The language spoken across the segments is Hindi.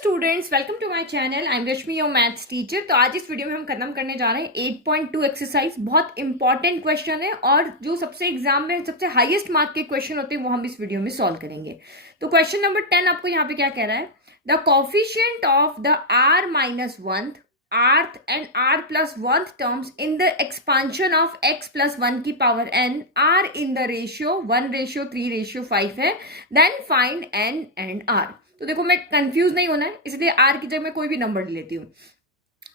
Students, welcome to my channel. I am Rashmi, your maths teacher. तो आज इस वीडियो में हम खत्म करने जा रहे हैं 8.2 एक्सरसाइज। बहुत इंपॉर्टेंट क्वेश्चन है और जो सबसे एग्जाम में सबसे हाईएस्ट मार्क के क्वेश्चन होते हैं वो हम इस वीडियो में सॉल्व करेंगे। तो क्वेश्चन नंबर 10 आपको यहाँ पे क्या कह रहा है? The coefficient of the r minus one rth and r plus 1th terms in the expansion of x plus 1 की power n are in the ratio 1:3:5 है। then find n and r। तो देखो, मैं कंफ्यूज नहीं होना है, इसलिए r की जगह मैं कोई भी नंबर ले लेती हूँ।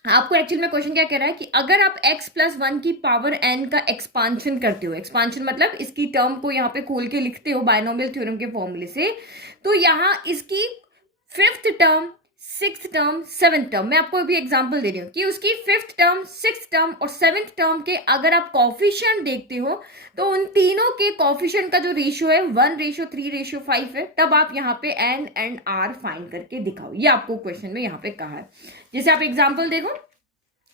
आपको एक्चुअल में क्वेश्चन क्या कह रहा है कि अगर आप x प्लस 1 की पावर n का एक्सपांशन करते हो, एक्सपांशन मतलब इसकी टर्म को यहाँ पे खोल के लिखते हो बायनोमियल थ्योरम के फॉर्मूले से, तो यहाँ इसकी fifth term, sixth term, seventh term, मैं आपको अभी एग्जांपल दे रही हूँ कि उसकी फिफ्थ टर्म, सिक्स्थ टर्म और सेवेंथ टर्म के अगर आप कॉफिशिएंट देखते हो तो उन तीनों के कॉफिशिएंट का जो रेशियो है 1:3:5 है। तब आप यहाँ पे n एंड r फाइंड करके दिखाओ। ये आपको क्वेश्चन में यहाँ पे कहा है। जैसे आप एग्जाम्पल देखो,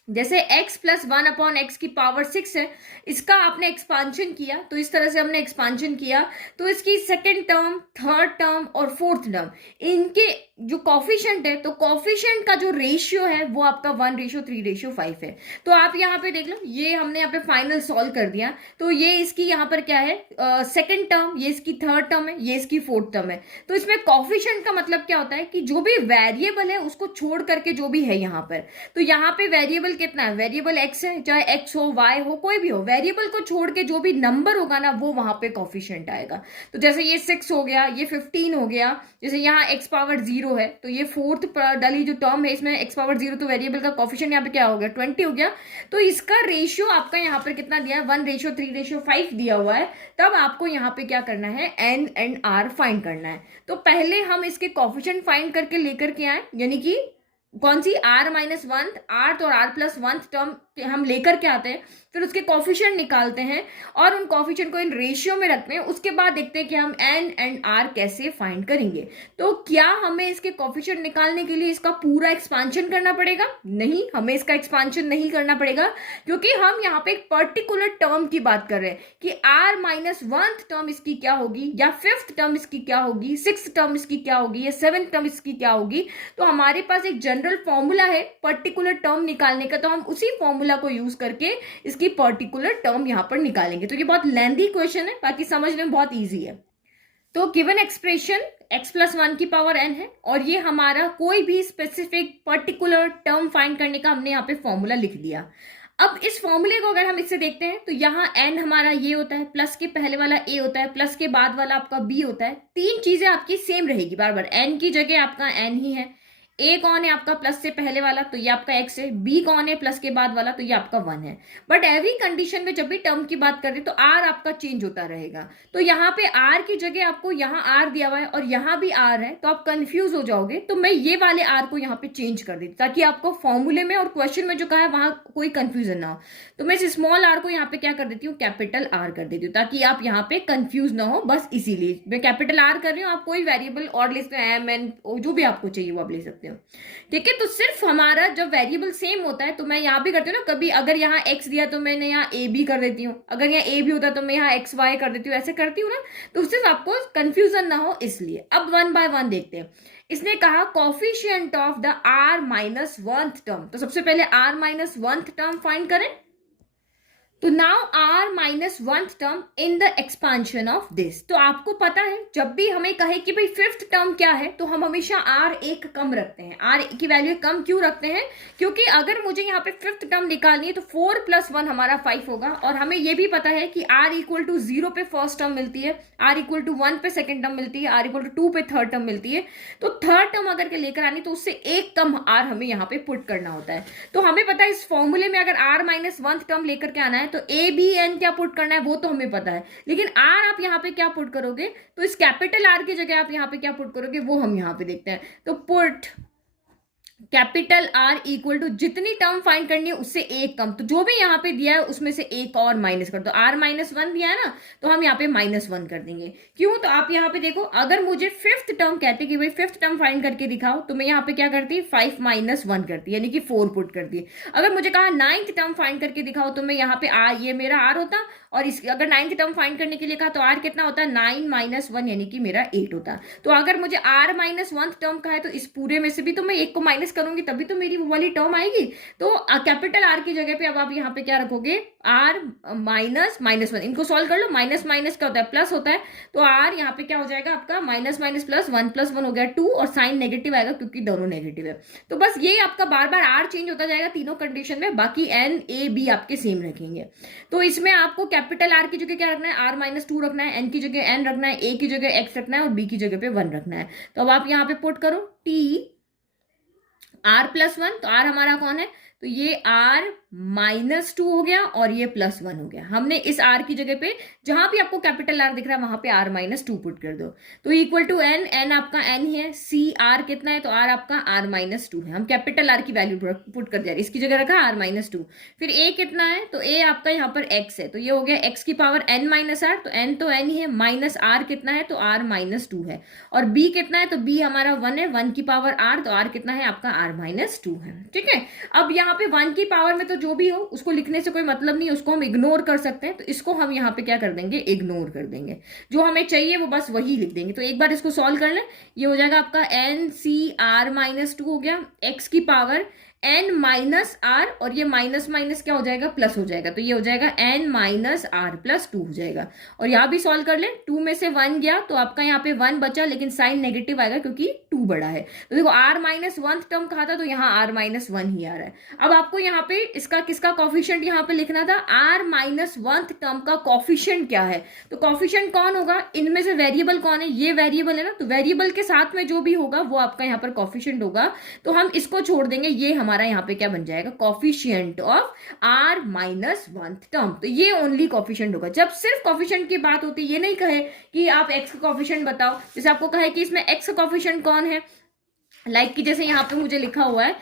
जैसे x प्लस 1/x की पावर 6 है, इसका आपने एक्सपांशन किया, तो इस तरह से हमने एक्सपांशन किया, तो इसकी सेकेंड टर्म, थर्ड टर्म और फोर्थ टर्म, इनके जो कॉफिशिएंट है, तो कॉफिशिएंट का जो रेशियो है वो आपका 1:3:5 है। तो आप यहाँ पे देख लो, ये हमने यहाँ पे फाइनल सॉल्व कर दिया। तो ये इसकी यहाँ पर क्या है, सेकेंड टर्म, ये इसकी थर्ड टर्म है, ये इसकी फोर्थ टर्म है। तो इसमें कॉफिशिएंट का मतलब क्या होता है कि जो भी वेरिएबल है उसको छोड़ करके जो भी है यहाँ पर, तो यहाँ पे वेरिएबल कितना है, वेरिएबल x है, चाहे x हो, y हो, कोई भी हो, वेरिएबल को छोड़ के जो भी नंबर होगा ना वो वहां पे कॉफिशिएंट आएगा। तो जैसे ये 6 हो गया, ये 15 हो गया, जैसे यहाँ x पावर 0 है, तो ये फोर्थ डली जो टर्म है इसमें x पावर 0, तो वेरिएबल का कॉफिशिएंट यहाँ पे क्या हो गया, 20 हो गया। तो इसका रेशियो आपका यहाँ पर कितना दिया है, 1:3:5 दिया हुआ है। तब आपको यहाँ पे क्या करना है, n एंड r फाइंड करना है। तो पहले हम इसके कॉफिशिएंट फाइंड करके लेकर के आए, यानी कि कौन सी, r माइनस वन, आर्थ और r प्लस 1 टर्म हम लेकर के आते हैं, फिर उसके कॉफिशिएंट निकालते हैं और उन कॉफिशिएंट को इन रेशियो में रखते हैं। उसके बाद देखते हैं कि हम n एंड r कैसे फाइंड करेंगे। तो क्या हमें इसके कॉफिशिएंट निकालने के लिए इसका पूरा एक्सपांशन करना पड़ेगा? नहीं, हमें इसका एक्सपांशन नहीं करना पड़ेगा, क्योंकि हम यहाँ पे एक पर्टिकुलर टर्म की बात कर रहे हैं कि r माइनस 1th टर्म इसकी क्या होगी, या फिफ्थ टर्म इसकी क्या होगी, सिक्स्थ टर्म इसकी क्या होगी, या सेवेंथ टर्म इसकी क्या होगी। तो हमारे पास एक जनरल फॉर्मूला है पर्टिकुलर टर्म निकालने का, तो हम उसी फॉर्मूला को यूज करके इसकी पर्टिकुलर टर्म यहां पर निकालेंगे। तो ये बहुत लेंथी क्वेश्चन है, बाकी समझने में बहुत इजी है। तो गिवन एक्सप्रेशन x प्लस 1 की पावर n है और ये हमारा कोई भी स्पेसिफिक पर्टिकुलर टर्म फाइंड करने का हमने यहाँ पे फॉर्मूला लिख दिया। अब इस फॉर्मूले को अगर हम इससे देखते हैं तो यहाँ n हमारा ये होता है, प्लस के पहले वाला a होता है, प्लस के बाद वाला आपका b होता है। तीन चीजें आपकी सेम रहेगी बार बार, n की जगह आपका n ही है, a कौन है आपका, प्लस से पहले वाला, तो ये आपका x है, b कौन है प्लस के बाद वाला, तो ये आपका 1 है। बट एवरी कंडीशन में जब भी टर्म की बात करें तो r आपका चेंज होता रहेगा। तो यहाँ पे r की जगह आपको यहाँ r दिया हुआ है और यहाँ भी r है, तो आप कंफ्यूज हो जाओगे। तो मैं ये वाले r को यहाँ पे चेंज कर देती ताकि आपको फॉर्मूले में और क्वेश्चन में जो कहा है वहां कोई कंफ्यूजन ना हो। तो मैं इस स्मॉल r को यहाँ पे क्या कर देती हूँ, कैपिटल R कर देती हूँ, ताकि आप यहाँ पे कंफ्यूज ना हो। बस इसीलिए मैं कैपिटल R कर रही हूँ। आप कोई वेरिएबल और ले सकते हो, एम एन जो भी आपको चाहिए वो आप ले सकते हो। ठीक है, तो सिर्फ हमारा जब वेरिएबल सेम होता है तो मैं यहाँ भी करती हूँ ना, कभी अगर यहाँ x दिया तो मैंने यहाँ a b कर देती हूँ, अगर यहाँ a भी होता तो मैं यहाँ x y कर देती हूँ, ऐसे करती हूँ ना, तो उससे आपको कंफ्यूजन ना हो इसलिए। अब 1 बाय 1 देखते हैं। इसने कहा coefficient of the r minus 1th term, तो सबसे पहले r minus 1th term find करें। तो now r minus 1th term in the expansion of this. तो आपको पता है जब भी हमें कहे कि भाई फिफ्थ टर्म क्या है, तो हम हमेशा r एक कम रखते हैं। r की वैल्यू कम क्यों रखते हैं, क्योंकि अगर मुझे यहाँ पे फिफ्थ टर्म निकालनी है तो 4 + 1 हमारा 5 होगा, और हमें यह भी पता है कि r इक्वल टू 0 पे फर्स्ट टर्म मिलती है, r इक्वल टू 1 पे सेकेंड टर्म मिलती है, r इक्वल टू 2 पे थर्ड टर्म मिलती है। तो थर्ड टर्म अगर के लेकर आनी तो उससे एक कम r हमें यहाँ पे पुट करना होता है। तो हमें पता है इस फॉर्मूले में अगर r माइनस 1th टर्म लेकर के आना है तो a b n क्या पुट करना है वो तो हमें पता है, लेकिन r आप यहाँ पे क्या पुट करोगे, तो इस कैपिटल R की जगह आप यहाँ पे क्या पुट करोगे वो हम यहाँ पे देखते हैं। तो put capital R equal to जितनी टर्म फाइंड करनी है उससे एक कम, तो जो भी यहाँ पे दिया है उसमें से एक और माइनस कर दो। आर माइनस वन दिया है ना, तो हम यहाँ पे माइनस वन कर देंगे। क्यों? तो आप यहाँ पे देखो, अगर मुझे फिफ्थ टर्म कहते कि भाई फिफ्थ टर्म फाइंड करके दिखाओ, तो मैं यहाँ पे क्या करती, 5 माइनस वन करती, यानी कि 4 पुट करती। अगर मुझे कहा नाइन्थ टर्म फाइंड करके दिखाओ, तो मैं यहाँ पे आर, ये मेरा आर होता, और इस अगर नाइन्थ टर्म फाइंड करने के लिए कहा तो आर कितना होता है, 9 माइनस वन, यानी कि मेरा 8 होता। तो अगर मुझे आर माइनस वन टर्म का है, तो इस पूरे में से भी तो मैं एक को माइनस करूंगी, तभी तो मेरी वो वाली टर्म आएगी। तो कैपिटल आर की जगह पे अब आप यहाँ पे क्या रखोगे, आर माइनस माइनस वन। इनको सॉल्व कर लो, माइनस माइनस क्या होता है, प्लस होता है। तो आर यहाँ पे क्या हो जाएगा आपका, माइनस माइनस प्लस वन हो गया 2, और साइन नेगेटिव आएगा क्योंकि दोनों नेगेटिव है। तो बस ये आपका बार बार आर चेंज होता जाएगा तीनों कंडीशन में, बाकी एन ए बी आपके सेम रखेंगे। तो इसमें आपको कैपिटल आर की जगह क्या रखना है, आर माइनस टू रखना है, एन की जगह एन रखना है, ए की जगह एक्स रखना है, और बी की जगह पे वन रखना है। तो अब आप यहाँ पे पुट करो टी आर प्लस वन, तो आर हमारा कौन है, तो ये आर माइनस टू हो गया, और ये प्लस वन हो गया। हमने इस आर की जगह पे जहां भी आपको कैपिटल आर दिख रहा है वहां पे आर माइनस टू पुट कर दो। तो इक्वल टू एन, एन आपका एन ही है, सी आर कितना है, तो आर आपका आर माइनस टू है। हम कैपिटल आर की वैल्यू पुट कर दिया, इसकी जगह रखा आर माइनस टू। फिर ए कितना है, तो ए आपका यहाँ पर एक्स है, तो ये हो गया एक्स की पावर एन माइनस आर, तो एन तो एन ही है, माइनस आर कितना है, तो आर माइनस टू है। और बी कितना है, तो बी हमारा वन है, वन की पावर आर, तो आर कितना है आपका आर माइनस टू है। ठीक है, अब यहाँ पे वन की पावर में तो जो भी हो उसको लिखने से कोई मतलब नहीं है, उसको हम इग्नोर कर सकते हैं। तो इसको हम यहाँ पे क्या कर देंगे, इग्नोर कर देंगे। जो हमें चाहिए वो बस वही लिख देंगे। तो एक बार इसको सॉल्व कर लें, ये हो जाएगा आपका N C R minus two हो गया, एक्स की पावर एन माइनस आर, और ये माइनस माइनस क्या हो जाएगा, प्लस हो जाएगा। तो ये हो जाएगा N minus are plus two हो जाएगा। और यहाँ भी सॉल्व कर लें, टू में से वन गया तो आपका यहाँ पे वन बचा, लेकिन साइन नेगेटिव आएगा क्योंकि टू बड़ा है। तो देखो आर माइनस वन टर्म कहा था, तो यहाँ आर माइनस वन ही आ रहा है। अब आपको यहाँ पे इसका किसका कॉफिशिएंट यहाँ पे लिखना था, आर माइनस वन टर्म का कॉफिशिएंट क्या है। तो कॉफिशिएंट कौन होगा, इनमें से वेरिएबल कौन है, ये वेरिएबल है ना, तो वेरिएबल के साथ में जो भी होगा वो आपका यहाँ पर कॉफिशिएंट होगा। तो हम इसको छोड़ देंगे, ये हमारा यहाँ पे क्या बन जाएगा, coefficient of R minus one term. तो ये ओनली कॉफिशिएंट होगा। जब सिर्फ कॉफिशिएंट की बात होती है, ये नहीं कहे कि आप एक्स का कॉफिशिएंट बताओ, जैसे आपको कहे कि इसमें एक्स का कॉफिशिएंट कौन है, लाइक कि जैसे यहाँ पे मुझे लिखा हुआ है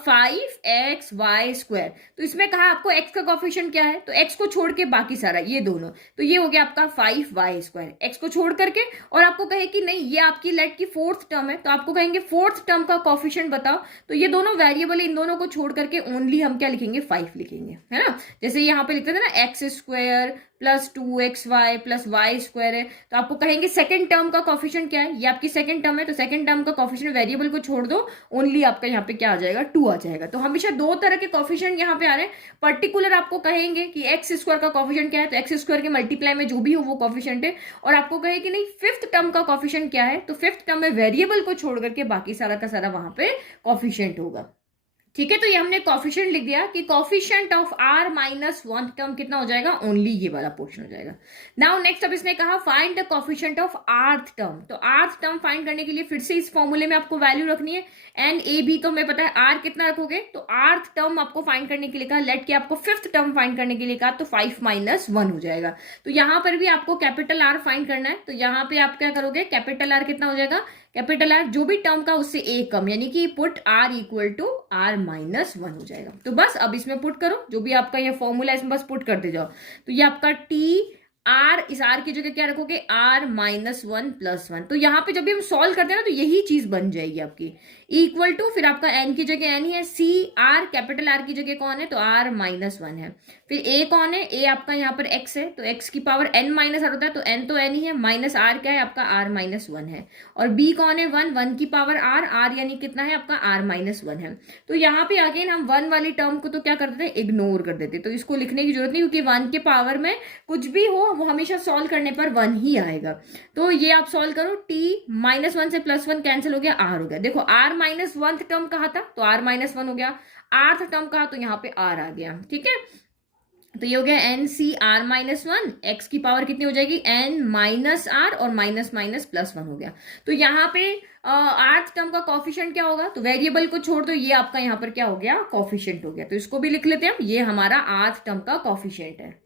5xy², तो इसमें कहा आपको x का कॉफिशिएंट क्या है, तो x को छोड़ के बाकी सारा ये दोनों, तो ये हो गया आपका 5y², x को छोड़ करके। और आपको कहे कि नहीं ये आपकी लेट की फोर्थ टर्म है, तो आपको कहेंगे फोर्थ टर्म का कॉफिशिएंट बताओ। तो ये दोनों वेरिएबल है, इन दोनों को छोड़ करके ओनली हम क्या लिखेंगे, 5 लिखेंगे, है ना। जैसे यहाँ पे लिखते थे ना x² plus 2xy plus y² है, तो आपको कहेंगे सेकंड टर्म का कॉफिशिएंट क्या है, ये आपकी सेकंड टर्म है, तो सेकंड टर्म का कॉफिशिएंट वेरिएबल को छोड़ दो, ओनली आपका यहाँ पे क्या आ जाएगा, 2 आ जाएगा। तो हमेशा दो तरह के कॉफिशिएंट यहाँ पे आ रहे हैं। पर्टिकुलर आपको कहेंगे कि x² का कॉफिशिएंट क्या है, तो x² के मल्टीप्लाई में जो भी हो वो कॉफिशिएंट है। और आपको कहे कि नहीं फिफ्थ टर्म का कॉफिशिएंट क्या है, तो फिफ्थ टर्म में वेरिएबल को छोड़ करके बाकी सारा का सारा वहां पे कॉफिशिएंट होगा। ठीक है, तो ये हमने कॉफिशिएंट लिख दिया कि coefficient of R minus one term कितना हो जाएगा, ओनली ये वाला पोर्शन हो जाएगा। नाउ नेक्स्ट अब इसने कहा फाइंड द कॉफिशिएंट ऑफ आर्थ टर्म। तो आर्थ टर्म फाइंड करने के लिए फिर से इस फॉर्मूले में आपको वैल्यू रखनी है, एन ए बी, तो हमें पता है आर कितना रखोगे, तो आर्थ टर्म आपको फाइंड करने के लिए कहा, लेट के आपको फिफ्थ टर्म फाइंड करने के लिए कहा, तो 5 माइनस वन हो जाएगा। तो यहां पर भी आपको कैपिटल आर फाइंड करना है, तो यहां पे आप क्या करोगे, कैपिटल आर कितना हो जाएगा, कैपिटल आर जो भी टर्म का उससे एक कम, यानी कि put R equal to R minus one हो जाएगा। तो बस अब इसमें पुट करो, जो भी आपका ये फॉर्मूला है इसमें बस पुट करते जाओ। तो ये आपका टी आर, इस आर की जगह क्या रखोगे, R minus one plus one. तो यहाँ पे जब भी हम सॉल्व करते हैं ना, तो यही चीज बन जाएगी आपकी, इक्वल टू, फिर आपका एन की जगह एन ही है, सी आर कैपिटल आर की जगह कौन है, तो आर माइनस वन है। फिर ए कौन है, ए आपका यहाँ पर एक्स है, तो एक्स की पावर एन माइनस आर होता है, तो एन तो एन ही है, माइनस आर क्या है आपका, आर माइनस वन है। और बी कौन है, वन, वन की पावर आर, आर यानी कितना है आपका, आर माइनस वन है। तो यहाँ पे अगेन हम वन वाली टर्म को तो क्या कर देते हैं, इग्नोर कर देते, तो इसको लिखने की जरूरत नहीं, क्योंकि वन के पावर में कुछ भी हो वो हमेशा सॉल्व करने पर वन ही आएगा। तो ये आप सॉल्व करो, टी माइनस वन से प्लस वन कैंसिल हो गया, आर हो गया। देखो आर माइनस वन टर्म कहा था तो आर माइनस वन हो गया, आर्थ टर्म कहा तो यहाँ पे आर आ गया। ठीक है, तो ये हो गया N C R minus one, X की पावर कितनी हो जाएगी, एन माइनस आर, और माइनस माइनस प्लस वन हो गया। तो यहाँ पे आर्थ टर्म का कॉफिशिएंट क्या होगा, तो वेरिएबल को छोड़ दो, ये आपका यहाँ पर क्या हो गया, कॉफिशिएंट हो गया। तो इसको भी लिख लेते हैं हम, ये हमारा आर्थ टर्म का कॉफिशिएंट है।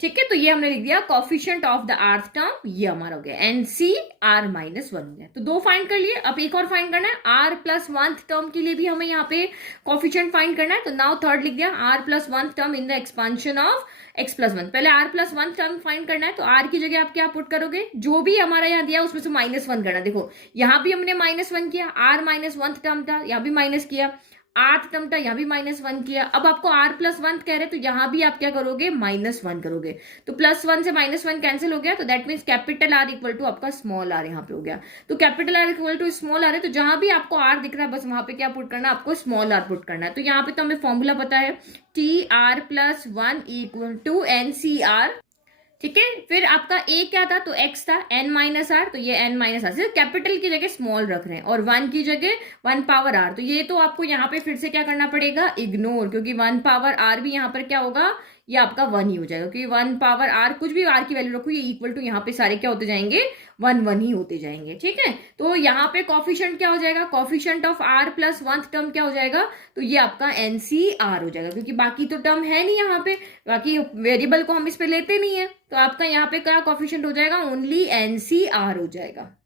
ठीक है, तो ये हमने लिख दिया coefficient of the rth term, ये हमारा हो गया NCR माइनस वन हो गया। तो दो फाइंड कर लिए, अब एक और फाइंड करना है r प्लस वन टर्म के लिए भी हमें यहाँ पे कॉफिशिएंट फाइंड करना है। तो नाउ थर्ड लिख दिया r plus one term in the expansion of x plus one. पहले r plus one term find करना है, तो r की जगह आप क्या पुट करोगे, जो भी हमारा यहाँ दिया उसमें से माइनस वन करना। देखो यहाँ भी हमने माइनस वन किया, r माइनस वन टर्म था, यहाँ भी माइनस किया, आठ टर्म था, यहाँ भी माइनस वन किया। अब आपको r प्लस वन कह रहे हैं, तो यहाँ भी आप क्या करोगे, माइनस वन करोगे। तो प्लस वन से माइनस वन कैंसिल हो गया, तो that means capital R equal to आपका स्मॉल r यहाँ पे हो गया। तो capital R equal to small r है, तो जहां भी आपको r दिख रहा है बस वहां पे क्या पुट करना है, आपको स्मॉल r पुट करना है। तो यहाँ पे तो हमें फॉर्मूला पता है, TR plus one equal to NCR। ठीक है, फिर आपका a क्या था, तो x था, n माइनस आर, तो ये n माइनस आर, सिर्फ कैपिटल की जगह स्मॉल रख रहे हैं, और वन की जगह वन पावर r। तो ये तो आपको यहाँ पे फिर से क्या करना पड़ेगा, इग्नोर, क्योंकि वन पावर r भी यहाँ पर क्या होगा, ये आपका वन ही हो जाएगा, क्योंकि वन पावर r, कुछ भी r की वैल्यू रखो, ये इक्वल टू यहाँ पे सारे क्या होते जाएंगे, वन वन ही होते जाएंगे। ठीक है, तो यहाँ पे कॉफिशिएंट क्या हो जाएगा, coefficient of r plus one term क्या हो जाएगा, तो ये आपका NCR हो जाएगा, क्योंकि बाकी तो टर्म है नहीं यहाँ पे, बाकी वेरिएबल को हम इस पे लेते नहीं है, तो आपका यहाँ पे क्या कॉफिशिएंट हो जाएगा, ओनली NCR हो जाएगा।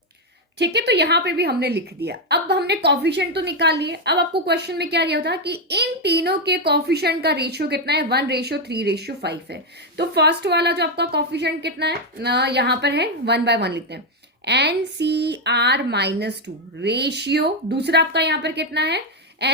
ठीक है, तो यहाँ पे भी हमने लिख दिया। अब हमने कॉफिशिएंट तो निकाल लिए, अब आपको क्वेश्चन में क्या दिया था कि इन तीनों के कॉफिशिएंट का रेशियो कितना है, 1:3:5 है। तो फर्स्ट वाला जो आपका कॉफिशिएंट कितना है, यहाँ पर है 1/1 लिखते हैं, NCR माइनस टू रेशियो। दूसरा आपका यहाँ पर कितना है,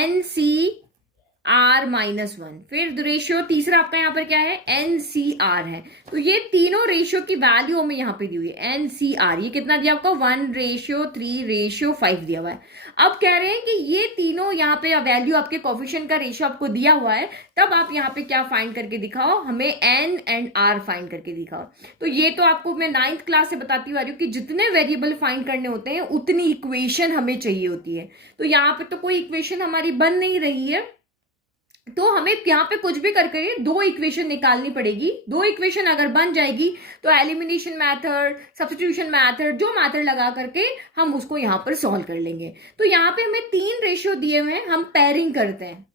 NCR माइनस वन। फिर रेशियो तीसरा आपका यहाँ पर क्या है, NCR है। तो ये तीनों रेशियो की वैल्यू हमें यहाँ पे दी हुई है। NCR ये कितना दिया आपको, 1:3:5 दिया हुआ है। अब कह रहे हैं कि ये तीनों यहाँ पे वैल्यू आपके कोफिशिएंट का रेशियो आपको दिया हुआ है, तब आप यहाँ पे क्या फाइंड करके दिखाओ, हमें N एंड R फाइंड करके दिखाओ। तो ये तो आपको मैं 9th क्लास से बताती हुआ रही हूँ कि जितने वेरिएबल फाइंड करने होते हैं उतनी इक्वेशन हमें चाहिए होती है। तो यहाँ पे तो कोई इक्वेशन हमारी बन नहीं रही है, तो हमें यहाँ पे कुछ भी करके दो इक्वेशन निकालनी पड़ेगी। दो इक्वेशन अगर बन जाएगी तो एलिमिनेशन मेथड, सब्स्टिट्यूशन मेथड, जो मेथड लगा करके हम उसको यहाँ पर सॉल्व कर लेंगे। तो यहाँ पे हमें 3 रेशियो दिए हुए हैं, हम पेयरिंग करते हैं।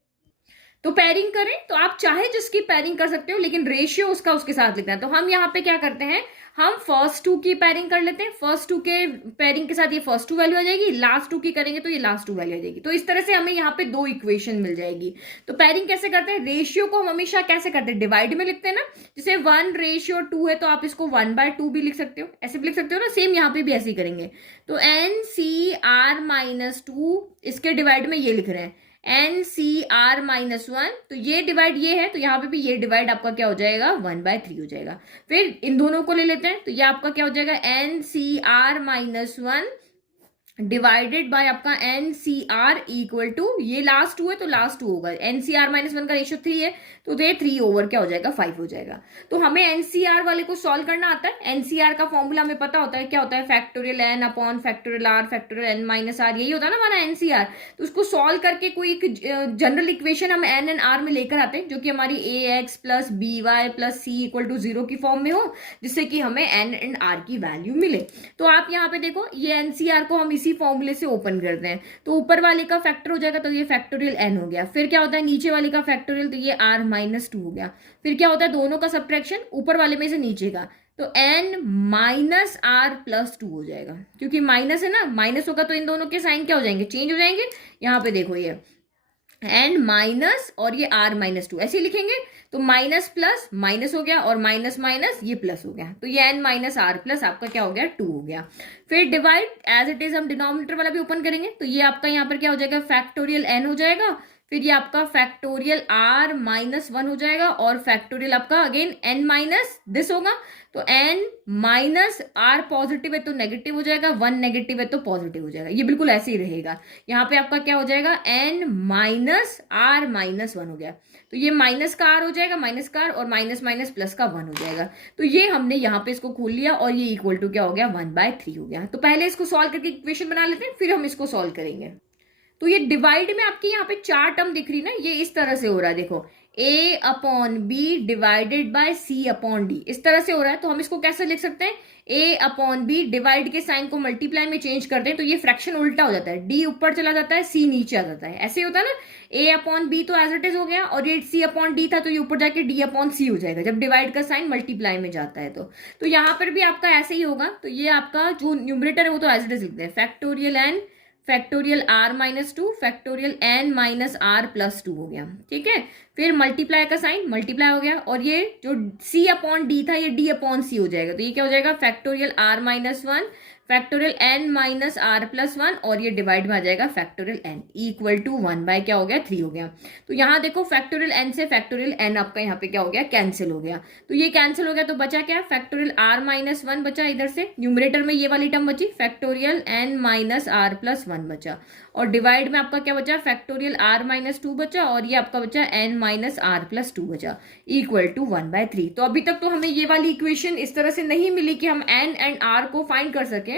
तो पेयरिंग करें तो आप चाहे जिसकी पेयरिंग कर सकते हो, लेकिन रेशियो उसका उसके साथ लिखना है। तो हम यहाँ पे क्या करते हैं, हम फर्स्ट टू की पेयरिंग कर लेते हैं। फर्स्ट टू के पेयरिंग के साथ ये फर्स्ट टू वैल्यू आ जाएगी, लास्ट टू की करेंगे तो ये लास्ट टू वैल्यू आ जाएगी। तो इस तरह से हमें यहाँ पे दो इक्वेशन मिल जाएगी। तो पेयरिंग कैसे करते हैं, रेशियो को हम हमेशा कैसे करते हैं, डिवाइड में लिखते हैं ना। जैसे 1:2 है तो आप इसको 1/2 भी लिख सकते हो, ऐसे भी लिख सकते हो ना। सेम यहाँ पे भी ऐसे ही करेंगे। तो NCR माइनस टू, इसके डिवाइड में ये लिख रहे हैं NCR माइनस वन, तो ये डिवाइड ये है, तो यहाँ पे भी ये डिवाइड आपका क्या हो जाएगा, 1/3 हो जाएगा। फिर इन दोनों को ले लेते हैं, तो ये आपका क्या हो जाएगा, NCR minus one divided by आपका NCR इक्वल टू, ये लास्ट टू है तो लास्ट टू होगा, NCR माइनस वन का रेशियो 3 है, तो ये 3 ओवर क्या हो जाएगा, 5 हो जाएगा। तो हमें NCR वाले को सॉल्व करना आता है। NCR का फॉर्मूला हमें पता होता है, क्या होता है, factorial N upon factorial R factorial N minus R, यही होता है ना हमारा NCR। तो उसको सॉल्व करके कोई एक जनरल इक्वेशन हम N एंड R में लेकर आते हैं, जो कि हमारी AX plus BY plus C equal to 0 की फॉर्म में हो, जिससे कि हमें N एंड R की वैल्यू मिले। तो आप यहाँ पे देखो, ये NCR को हम इसी फॉर्मूले से ओपन करते हैं। तो ऊपर वाले का फैक्टर हो जाएगा, तो ये फैक्टोरियल N हो गया। फिर क्या होता है, नीचे वाले का फैक्टोरियल, तो ये R माइनस टू हो गया। फिर क्या होता है, दोनों का सब्ट्रैक्शन, ऊपर वाले में से नीचे का, तो N minus R plus two हो जाएगा। क्योंकि माइनस है ना, माइनस होगा तो इन दोनों के साइन क्या हो जाएंगे, चेंज हो जाएंगे। यहाँ पे देखो ये N माइनस और ये R माइनस टू, ऐसे लिखेंगे। तो माइनस प्लस माइनस हो गया, और माइनस माइनस ये प्लस हो गया। तो ये N माइनस R प्लस आपका क्या हो गया, 2 हो गया। फिर डिवाइड एज इट इज, हम डिनोमिनेटर वाला भी ओपन करेंगे, तो ये आपका यहाँ पर क्या हो जाएगा, फैक्टोरियल N हो जाएगा। फिर ये आपका फैक्टोरियल R माइनस वन हो जाएगा, और फैक्टोरियल आपका अगेन N माइनस दिस होगा। तो N माइनस R पॉजिटिव है तो नेगेटिव हो जाएगा, 1 नेगेटिव है तो पॉजिटिव हो जाएगा। ये बिल्कुल ऐसे ही रहेगा। यहाँ पे आपका क्या हो जाएगा, N minus R minus one हो गया। तो ये माइनस का R हो जाएगा, माइनस का R, और माइनस माइनस प्लस का 1 हो जाएगा। तो ये हमने यहाँ पे इसको खोल लिया, और ये इक्वल टू क्या हो गया, 1/3 हो गया। तो पहले इसको सॉल्व करके इक्वेशन बना लेते हैं, फिर हम इसको सॉल्व करेंगे। तो ये डिवाइड में आपकी यहाँ पे 4 टर्म दिख रही ना, ये इस तरह से हो रहा है। देखो a upon B divided by c upon D, इस तरह से हो रहा है। तो हम इसको कैसे लिख सकते हैं, a अपॉन बी, डिवाइड के साइन को मल्टीप्लाई में चेंज कर दें तो ये फ्रैक्शन उल्टा हो जाता है, d ऊपर चला जाता है, c नीचे आ जाता है, ऐसे ही होता है ना। a अपॉन बी तो एज इट इज हो गया, और ये c अपॉन डी था तो ये ऊपर जाके d अपॉन c हो जाएगा जब डिवाइड का साइन मल्टीप्लाई में जाता है। तो यहाँ पर भी आपका ऐसे ही होगा। तो ये आपका जो न्यूमरेटर है वो तो एज इट इज लिखते हैं, factorial N factorial R minus two factorial N minus are plus two हो गया, ठीक है। फिर मल्टीप्लाई का साइन मल्टीप्लाई हो गया, और ये जो c अपॉन डी था ये d अपॉन c हो जाएगा। तो ये क्या हो जाएगा, factorial R minus one factorial N minus are plus one, और ये डिवाइड में आ जाएगा factorial N equal to one by क्या हो गया, 3 हो गया। तो यहाँ देखो फैक्टोरियल एन से फैक्टोरियल एन आपका यहाँ पे क्या हो गया, कैंसिल हो गया। तो ये कैंसिल हो गया तो बचा क्या, फैक्टोरियल आर माइनस वन बचा, इधर से न्यूमरेटर में ये वाली टर्म बची, factorial N minus are plus one बचा, और डिवाइड में आपका क्या बचा, फैक्टोरियल आर माइनस टू बचा, और ये आपका बचा N minus are plus two बचा इक्वल टू 1/3। तो अभी तक तो हमें ये वाली इक्वेशन इस तरह से नहीं मिली कि हम एन एंड आर को फाइंड कर सकें।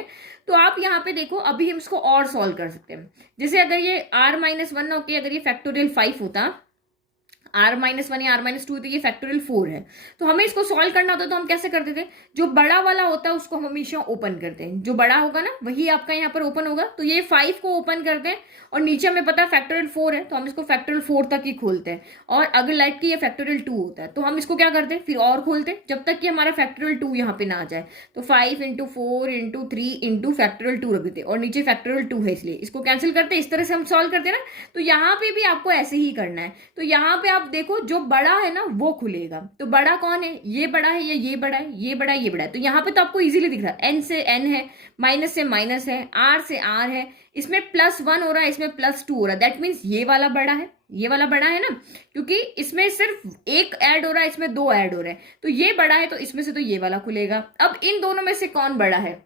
तो आप यहाँ पे देखो, अभी हम इसको और सॉल्व कर सकते हैं। जैसे अगर ये आर माइनस वन होके अगर ये फैक्टोरियल 5 होता, आर माइनस वन या आर माइनस टू, तो ये फैक्टोरियल 4 है। तो हमें इसको सॉल्व करना होता तो हम कैसे करते थे, जो बड़ा वाला होता है उसको हम हमेशा ओपन करते हैं, जो बड़ा होगा ना वही आपका यहाँ पर ओपन होगा। तो ये 5 को ओपन करते हैं, और नीचे हमें पता है फैक्टोरियल 4 है तो हम इसको फैक्टोरियल 4 तक ही खोलते हैं। और अगर लाइक की ये फैक्टोरियल 2 होता है तो हम इसको क्या करते हैं, फिर और खोलते हैं जब तक कि हमारा फैक्टोरियल 2 यहाँ पे ना आ जाए। तो 5 इंटू 4 इंटू 3 इंटू फैक्टोरियल 2 रख देते, और नीचे फैक्टोरियल 2 है इसलिए इसको कैंसिल करते हैं। इस तरह से हम सॉल्व करते हैं ना। तो यहाँ पे भी आपको ऐसे ही करना है। तो यहाँ पे आप देखो जो बड़ा है ना वो खुलेगा। तो बड़ा कौन है, ये बड़ा है या ये बड़ा है, ये बड़ा है ये बड़ा है। तो यहाँ पे तो आपको इजीली दिख रहा है, एन से एन है, माइनस से माइनस है, आर से आर है, इसमें +1 हो रहा है, इसमें +2 हो रहा है। दैट मीन्स ये वाला बड़ा है, ये वाला बड़ा है ना, क्योंकि इसमें सिर्फ एक ऐड हो रहा है, इसमें 2 ऐड हो रहे हैं। तो ये बड़ा है तो इसमें से तो ये वाला खुलेगा। अब इन दोनों में से कौन बड़ा है,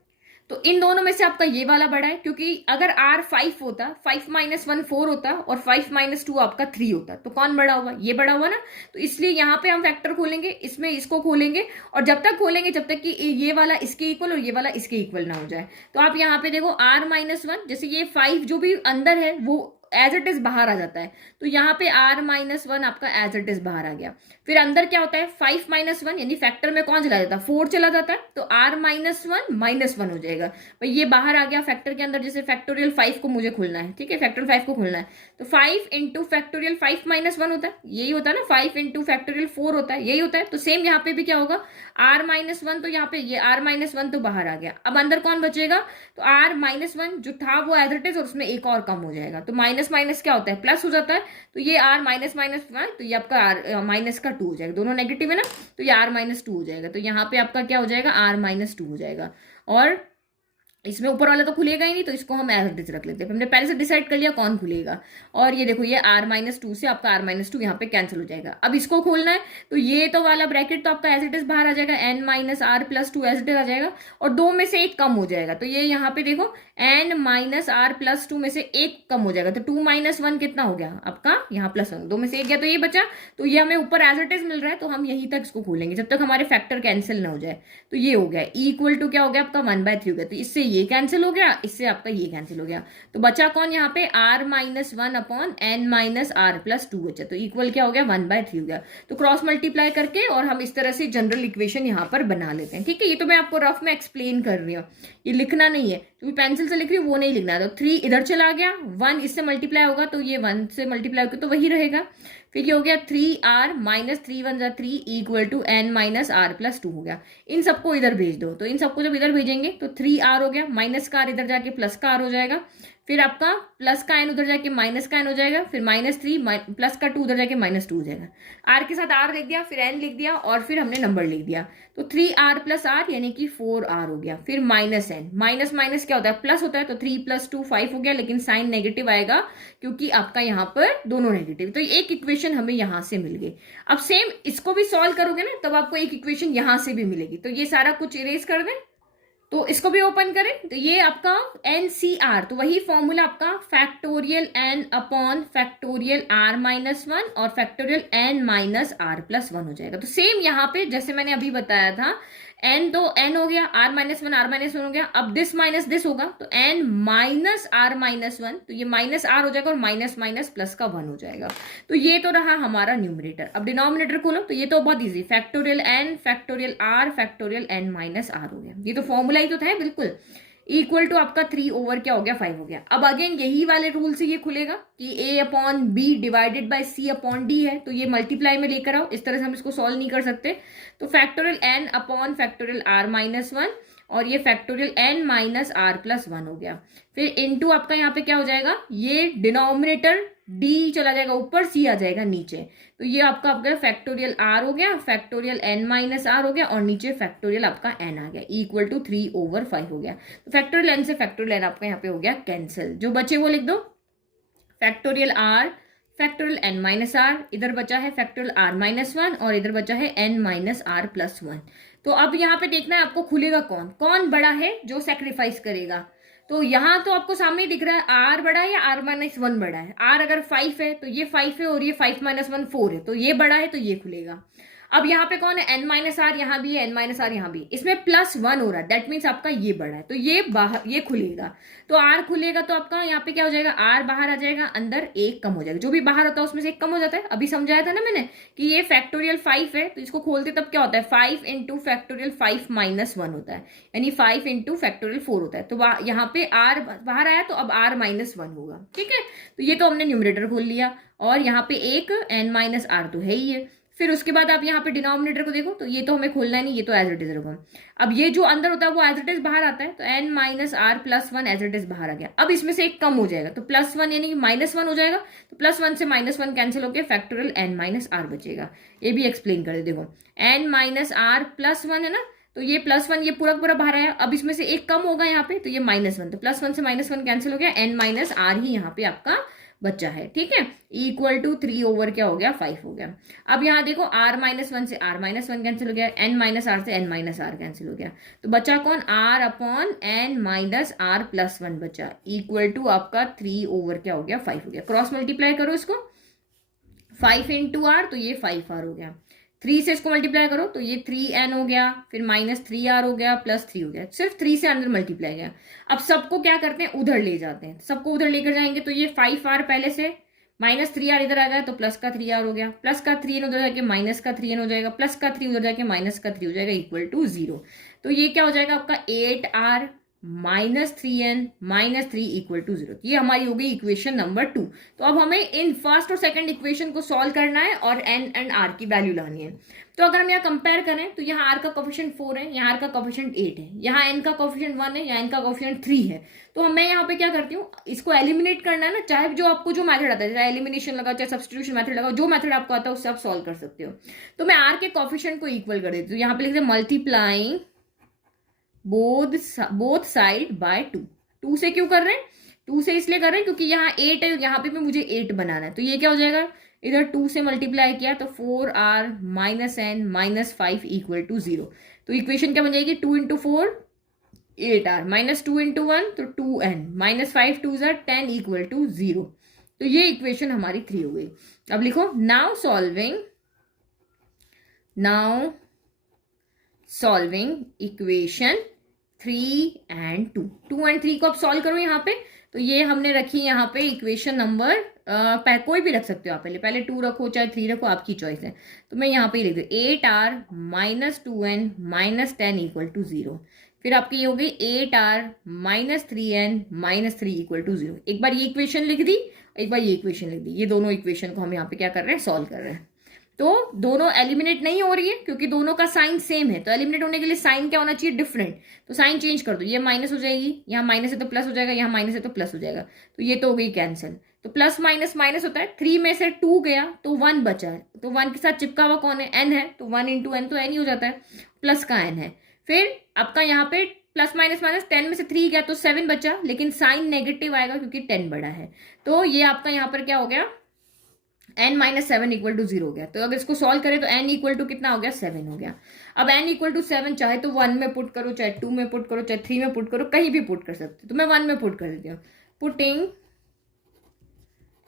तो इन दोनों में से आपका ये वाला बड़ा है, क्योंकि अगर R 5 होता, 5 माइनस 1 4 होता, और 5 माइनस 2 आपका 3 होता, तो कौन बड़ा हुआ, ये बड़ा हुआ ना। तो इसलिए यहाँ पे हम फैक्टर खोलेंगे, इसमें इसको खोलेंगे, और जब तक खोलेंगे जब तक कि ये वाला इसके इक्वल और ये वाला इसके इक्वल ना हो जाए। तो आप यहाँ पे देखो R माइनस वन, जैसे ये 5 जो भी अंदर है वो एज इट इज बाहर आ जाता है। तो यहाँ पे R माइनस वन आपका एज इट इज बाहर आ गया। फिर अंदर क्या होता है, 5 माइनस वन, यानी फैक्टर में कौन चला जाता है, 4 चला जाता है, तो R minus one minus one हो जाएगा। भाई ये बाहर आ गया फैक्टर के अंदर, जैसे फैक्टोरियल 5 को मुझे खोलना है, ठीक है, फैक्टोरियल 5 को खोलना है। तो 5 इंटू फैक्टोरियल 5 माइनस वन होता है, यही होता है ना। 5 इंटू फैक्टोरियल 4 होता है, यही होता है। तो सेम यहाँ पे भी क्या होगा, R माइनस वन, तो यहाँ पे ये R माइनस वन तो बाहर आ गया। अब अंदर कौन बचेगा, तो R माइनस वन जो था वो एज इट इज, और उसमें एक और कम हो जाएगा। तो माइनस माइनस क्या होता है, प्लस हो जाता है। तो ये R माइनस माइनस वन, तो ये आपका R माइनस का 2 हो जाएगा, दोनों नेगेटिव है ना, तो ये R माइनस 2 हो जाएगा। तो यहाँ पे आपका क्या हो जाएगा, R माइनस 2 हो जाएगा। और इसमें ऊपर वाला तो खुलेगा ही नहीं, तो इसको हम एज इट इज रख लेते हैं। हमने पहले से डिसाइड कर लिया कौन खुलेगा। और ये देखो, ये R माइनस 2 से आपका R माइनस 2 यहाँ पे कैंसिल हो जाएगा। अब इसको खोलना है, तो ये तो वाला ब्रैकेट तो आपका एज इट इज बाहर आ जाएगा, n minus are plus 2 as it is आ जाएगा, और 2 में से एक कम हो जाएगा। तो ये यहाँ पे देखो n माइनस आर प्लस 2 में से एक कम हो जाएगा। तो 2 माइनस 1 कितना हो गया आपका, यहाँ +1, 2 में से एक गया तो ये बचा। तो ये हमें ऊपर एज इट इज मिल रहा है, तो हम यहीं तक इसको खोलेंगे जब तक हमारे फैक्टर कैंसिल ना हो जाए। तो ये हो गया इक्वल टू क्या हो गया आपका 1/3 हो गया। तो इससे ये कैंसिल हो गया, इससे आपका ये कैंसिल हो गया। तो बचा कौन यहाँ पे, R minus one upon n minus are plus 2 बचा। तो इक्वल क्या हो गया, 1/3 हो गया। तो क्रॉस मल्टीप्लाई करके और हम इस तरह से जनरल इक्वेशन यहाँ पर बना लेते हैं, ठीक है। ये तो मैं आपको रफ में एक्सप्लेन कर रही हूँ, ये लिखना नहीं है, क्योंकि पेंसिल से लिख रही हूँ वो नहीं लिखना है। तो 3 इधर चला गया, 1 इससे मल्टीप्लाई होगा, तो ये 1 से मल्टीप्लाई होगा तो वही रहेगा। फिर ये हो गया 3R minus 3 1 3 equal to n minus are plus 2 हो गया। इन सबको इधर भेज दो, तो इन सबको जब इधर भेजेंगे तो 3R हो गया, माइनस का R इधर जाके प्लस का R हो जाएगा। फिर आपका प्लस का n उधर जाके माइनस का n हो जाएगा, फिर -3 प्लस का 2 उधर जाके -2 हो जाएगा। R के साथ R लिख दिया, फिर n लिख दिया, और फिर हमने नंबर लिख दिया। तो 3R प्लस R यानी कि 4R हो गया। फिर -n, माइनस माइनस क्या होता है, प्लस होता है, तो 3 + 2 5 हो गया, लेकिन साइन नेगेटिव आएगा क्योंकि आपका यहाँ पर दोनों नेगेटिव। तो एक इक्वेशन हमें यहाँ से मिल गई। अब सेम इसको भी सॉल्व करोगे ना, तब आपको एक इक्वेशन यहाँ से भी मिलेगी। तो ये सारा कुछ इरेज कर दें, तो इसको भी ओपन करें, तो ये आपका NCR, तो वही फॉर्मूला आपका factorial n upon factorial R minus one और factorial n minus are plus 1 हो जाएगा। तो सेम यहाँ पे जैसे मैंने अभी बताया था, एन तो एन हो गया, आर माइनस वन हो गया। अब दिस माइनस दिस होगा तो N minus R minus one, तो ये माइनस आर हो जाएगा और माइनस माइनस प्लस का वन हो जाएगा। तो ये तो रहा हमारा न्यूमरेटर। अब डिनोमिनेटर खोलो तो ये तो बहुत easy, factorial N factorial R factorial N minus R हो गया। ये तो फॉर्मूला ही तो था बिल्कुल। इक्वल टू आपका 3 ओवर क्या हो गया 5 हो गया। अब अगेन यही वाले रूल से ये खुलेगा कि a upon B divided by c upon d है, तो ये मल्टीप्लाई में लेकर आओ। इस तरह से हम इसको सॉल्व नहीं कर सकते। तो factorial N upon factorial R minus one और ये factorial N minus are plus one हो गया। फिर इनटू आपका यहाँ पे क्या हो जाएगा, ये डिनोमिनेटर डी चला जाएगा ऊपर, सी आ जाएगा नीचे। तो ये आपका आपका फैक्टोरियल आर हो गया, फैक्टोरियल एन माइनस आर हो गया और नीचे फैक्टोरियल आपका एन आ गया इक्वल टू 3 ओवर 5 हो गया। तो फैक्टोरियल एन से फैक्टोरियल एन आपका यहाँ पे हो गया कैंसिल। जो बचे वो लिख दो, factorial R factorial N minus R, इधर बचा है फैक्टोरियल आर माइनस वन और इधर बचा है N minus are plus one. तो अब यहाँ पे देखना है आपको खुलेगा कौन कौन बड़ा है जो सेक्रीफाइस करेगा। तो यहाँ तो आपको सामने दिख रहा है आर बड़ा है या आर माइनस वन बड़ा है। आर अगर 5 है तो ये 5 है और ये 5 माइनस वन 4 है, तो ये बड़ा है तो ये खुलेगा। अब यहाँ पे कौन है, एन माइनस आर यहाँ भी है, एन माइनस आर यहाँ भी, इसमें प्लस वन हो रहा है, दैट मीन्स आपका ये बड़ा है तो ये बाहर ये खुलेगा। तो आर खुलेगा तो आपका यहाँ पे क्या हो जाएगा, आर बाहर आ जाएगा, अंदर एक कम हो जाएगा। जो भी बाहर होता है उसमें से एक कम हो जाता है। अभी समझाया था ना मैंने कि ये फैक्टोरियल 5 है तो इसको खोलते तब क्या होता है, 5 इंटू फैक्टोरियल 5 माइनस वन होता है, यानी 5 इंटू फैक्टोरियल 4 होता है। तो यहाँ पे आर बाहर आया तो अब आर माइनस वन होगा। ठीक है, तो ये तो हमने न्यूमरेटर खोल लिया और यहाँ पे एक एन माइनस आर तो है ही है। फिर उसके बाद आप यहाँ पे डिनोमिनेटर को देखो तो ये तो हमें खोलना है नहीं, ये तो एज इट इज होगा। अब ये जो अंदर होता है वो एज इट इज बाहर आता है, तो N minus are plus one as it is बाहर आ गया। अब इसमें से एक कम हो जाएगा तो प्लस वन यानी कि माइनस वन हो जाएगा, तो प्लस वन से माइनस वन कैंसिल होकर फैक्टोरियल एन माइनस आर बचेगा। ये भी एक्सप्लेन कर दे, देखो N minus are plus one है ना, तो ये प्लस वन ये पूरा पूरा बाहर आया। अब इसमें से एक कम होगा यहाँ पे तो ये माइनस वन, तो प्लस वन से माइनस वन कैंसिल हो गया, एन माइनस आर ही यहाँ पे आपका बच्चा है। ठीक है, इक्वल टू 3 ओवर क्या हो गया 5 हो गया। अब यहाँ देखो आर माइनस वन से आर माइनस वन कैंसिल हो गया, एन माइनस आर से एन माइनस आर कैंसिल हो गया, तो बचा कौन, R upon N minus are plus one बचा इक्वल टू आपका 3 ओवर क्या हो गया 5 हो गया। क्रॉस मल्टीप्लाई करो इसको, 5 इंटू आर तो ये 5 आर हो गया, 3 से इसको मल्टीप्लाई करो तो ये 3n हो गया, फिर माइनस 3r हो गया प्लस 3 हो गया। सिर्फ 3 से अंदर मल्टीप्लाई गया। अब सबको क्या करते हैं, उधर ले जाते हैं, सबको उधर लेकर जाएंगे तो ये 5r पहले से, माइनस 3r इधर आ गया तो प्लस का 3r हो गया, प्लस का 3n उधर जाके माइनस का 3n हो जाएगा, प्लस का 3 उधर जाके माइनस का 3 हो जाएगा इक्वल टू 0। तो ये क्या हो जाएगा आपका 8r minus 3n minus 3 equal to 0। ये हमारी हो गई इक्वेशन नंबर 2। तो अब हमें इन फर्स्ट और सेकंड इक्वेशन को सॉल्व करना है और n एंड r की वैल्यू लानी है। तो अगर हम यहाँ कंपेयर करें तो यहाँ r का कोफिशिएंट 4 है, यहाँ r का कोफिशिएंट 8 है, यहाँ n का कोफिशिएंट 1 है, यहाँ n का कोफिशिएंट 3 है। तो मैं यहाँ पे क्या करती हूँ, इसको एलिमिनेट करना है ना, चाहे जो आपको जो मेथड आता है, चाहे एलिमिनेशन लगाओ चाहे सब्स्टिट्यूशन मेथड लगाओ, जो मेथड आपको आता है उससे आप सॉल्व कर सकते हो। तो मैं r के कोफिशिएंट को इक्वल कर देती हूँ, यहाँ पे लिखते हैं मल्टीप्लाइंग बोथ साइड बाय 2। 2 से क्यों कर रहे हैं, 2 से इसलिए कर रहे हैं क्योंकि यहाँ 8 है, यहाँ पे भी मुझे 8 बनाना है। तो ये क्या हो जाएगा, इधर 2 से मल्टीप्लाई किया तो 4r minus N minus 5 equal to 0। तो इक्वेशन क्या बन जाएगी, 2 इंटू 4 8r माइनस 2 इंटू 1 तो 2n माइनस 5 2 10 इक्वल टू 0। तो ये इक्वेशन हमारी 3 हो गई। अब लिखो now solving equation 3 and 2। 2 and 3 को आप सॉल्व करो यहाँ पे। तो ये हमने रखी यहाँ पे इक्वेशन नंबर कोई भी रख सकते हो आप, पहले 2 रखो चाहे 3 रखो, आपकी चॉइस है। तो मैं यहाँ पे लिख दू 8r minus 2n minus 10 equal to 0। फिर आपकी ये हो गई 8r minus 3n minus 3 equal to 0। एक बार ये इक्वेशन लिख दी, एक बार ये इक्वेशन लिख दी। ये दोनों इक्वेशन को हम यहाँ पे क्या कर रहे हैं, सॉल्व कर रहे हैं। तो दोनों एलिमिनेट नहीं हो रही है क्योंकि दोनों का साइन सेम है, तो एलिमिनेट होने के लिए साइन क्या होना चाहिए, डिफरेंट। तो साइन चेंज कर दो, ये माइनस हो जाएगी, यहाँ माइनस है तो प्लस हो जाएगा, यहाँ माइनस है तो प्लस हो जाएगा। तो ये तो हो गई कैंसिल। तो प्लस माइनस माइनस होता है, 3 में से 2 गया तो 1 बचा है, तो 1 के साथ चिपका हुआ कौन है, n है, तो 1 इंटू एन तो n ही हो जाता है, प्लस का n है। फिर आपका यहाँ पे प्लस माइनस माइनस 10 में से 3 गया तो 7 बचा, लेकिन साइन नेगेटिव आएगा क्योंकि 10 बड़ा है। तो ये आपका यहाँ पर क्या हो गया, n माइनस 7 इक्वल टू 0 हो गया। तो अगर इसको सॉल्व करें तो n इक्वल टू कितना हो गया, 7 हो गया। अब n इक्वल टू 7 चाहे तो 1 में पुट करो, चाहे 2 में पुट करो, चाहे 3 में पुट करो, कहीं भी पुट कर सकते हो। तो मैं 1 में पुट कर देती हूँ, putting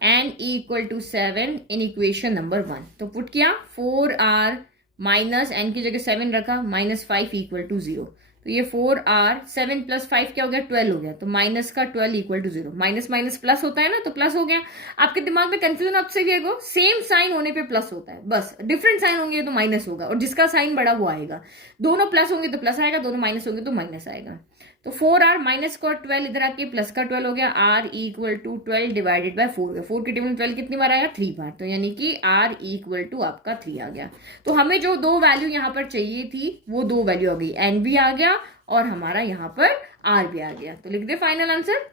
n equal to 7 in equation number 1। तो पुट किया 4r माइनस एन की जगह 7 रखा, -5 इक्वल टू 0। तो ये 4r 7 + 5 क्या हो गया, 12 हो गया। तो माइनस का 12 equal to 0। Minus minus plus होता है ना, तो प्लस हो गया। आपके दिमाग में कंफ्यूजन अब से भी है, सेम साइन होने पे प्लस होता है, बस डिफरेंट साइन होंगे तो माइनस होगा, और जिसका साइन बड़ा वो आएगा। दोनों प्लस होंगे तो प्लस आएगा, दोनों माइनस होंगे तो माइनस आएगा। तो 4r माइनस का 12 इधर आके प्लस का 12 हो गया। r equal to 12 divided by 4 हो गया। 4 की टेबल में 12 कितनी बार आएगा, 3 बार। तो यानी कि r इक्वल टू आपका 3 आ गया। तो हमें जो दो वैल्यू यहाँ पर चाहिए थी वो दो वैल्यू आ गई, n भी आ गया और हमारा यहाँ पर r भी आ गया। तो लिख दे final answer.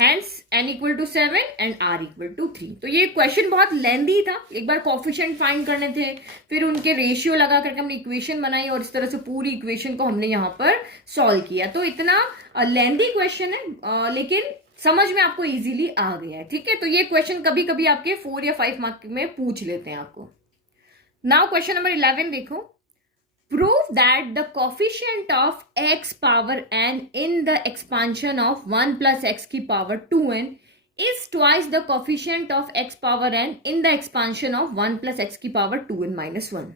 Hence n equal to 7 and r equal to 3। तो ये क्वेश्चन बहुत लेंदी था। एक बार कोफिशिएंट फाइंड करने थे, फिर उनके रेशियो लगा करके हमने इक्वेशन बनाई और इस तरह से पूरी इक्वेशन को हमने यहाँ पर सॉल्व किया। तो इतना लेंदी क्वेश्चन है, लेकिन समझ में आपको इजीली आ गया है। ठीक है, तो ये क्वेश्चन कभी कभी आपके 4 या 5 मार्क में पूछ लेते हैं आपको। नाउ क्वेश्चन नंबर 11 देखो। Prove that the coefficient of x power n in the expansion of 1 plus x की power 2n is twice the coefficient of x power n in the expansion of 1 plus x की power 2n minus 1।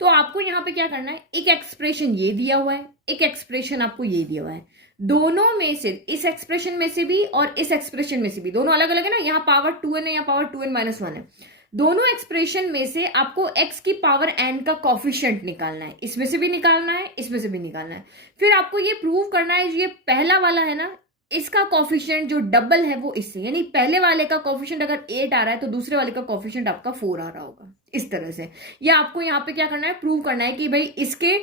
तो आपको यहाँ पे क्या करना है, एक एक्सप्रेशन ये दिया हुआ है, एक एक्सप्रेशन आपको ये दिया हुआ है। दोनों में से, इस एक्सप्रेशन में से भी और इस एक्सप्रेशन में से भी, दोनों अलग अलग है ना, यहाँ पावर 2n है, यहाँ पावर 2n minus 1 है। दोनों एक्सप्रेशन में से आपको x की पावर n का कॉफिशिएंट निकालना है। इसमें से भी निकालना है, इसमें से भी निकालना है। फिर आपको ये प्रूव करना है, ये पहला वाला है ना, इसका कॉफिशिएंट जो डबल है वो इससे, यानी पहले वाले का कॉफिशिएंट अगर 8 आ रहा है तो दूसरे वाले का कॉफिशिएंट आपका 4 आ रहा होगा। इस तरह से या आपको यहाँ पे क्या करना है, प्रूव करना है कि भाई इसके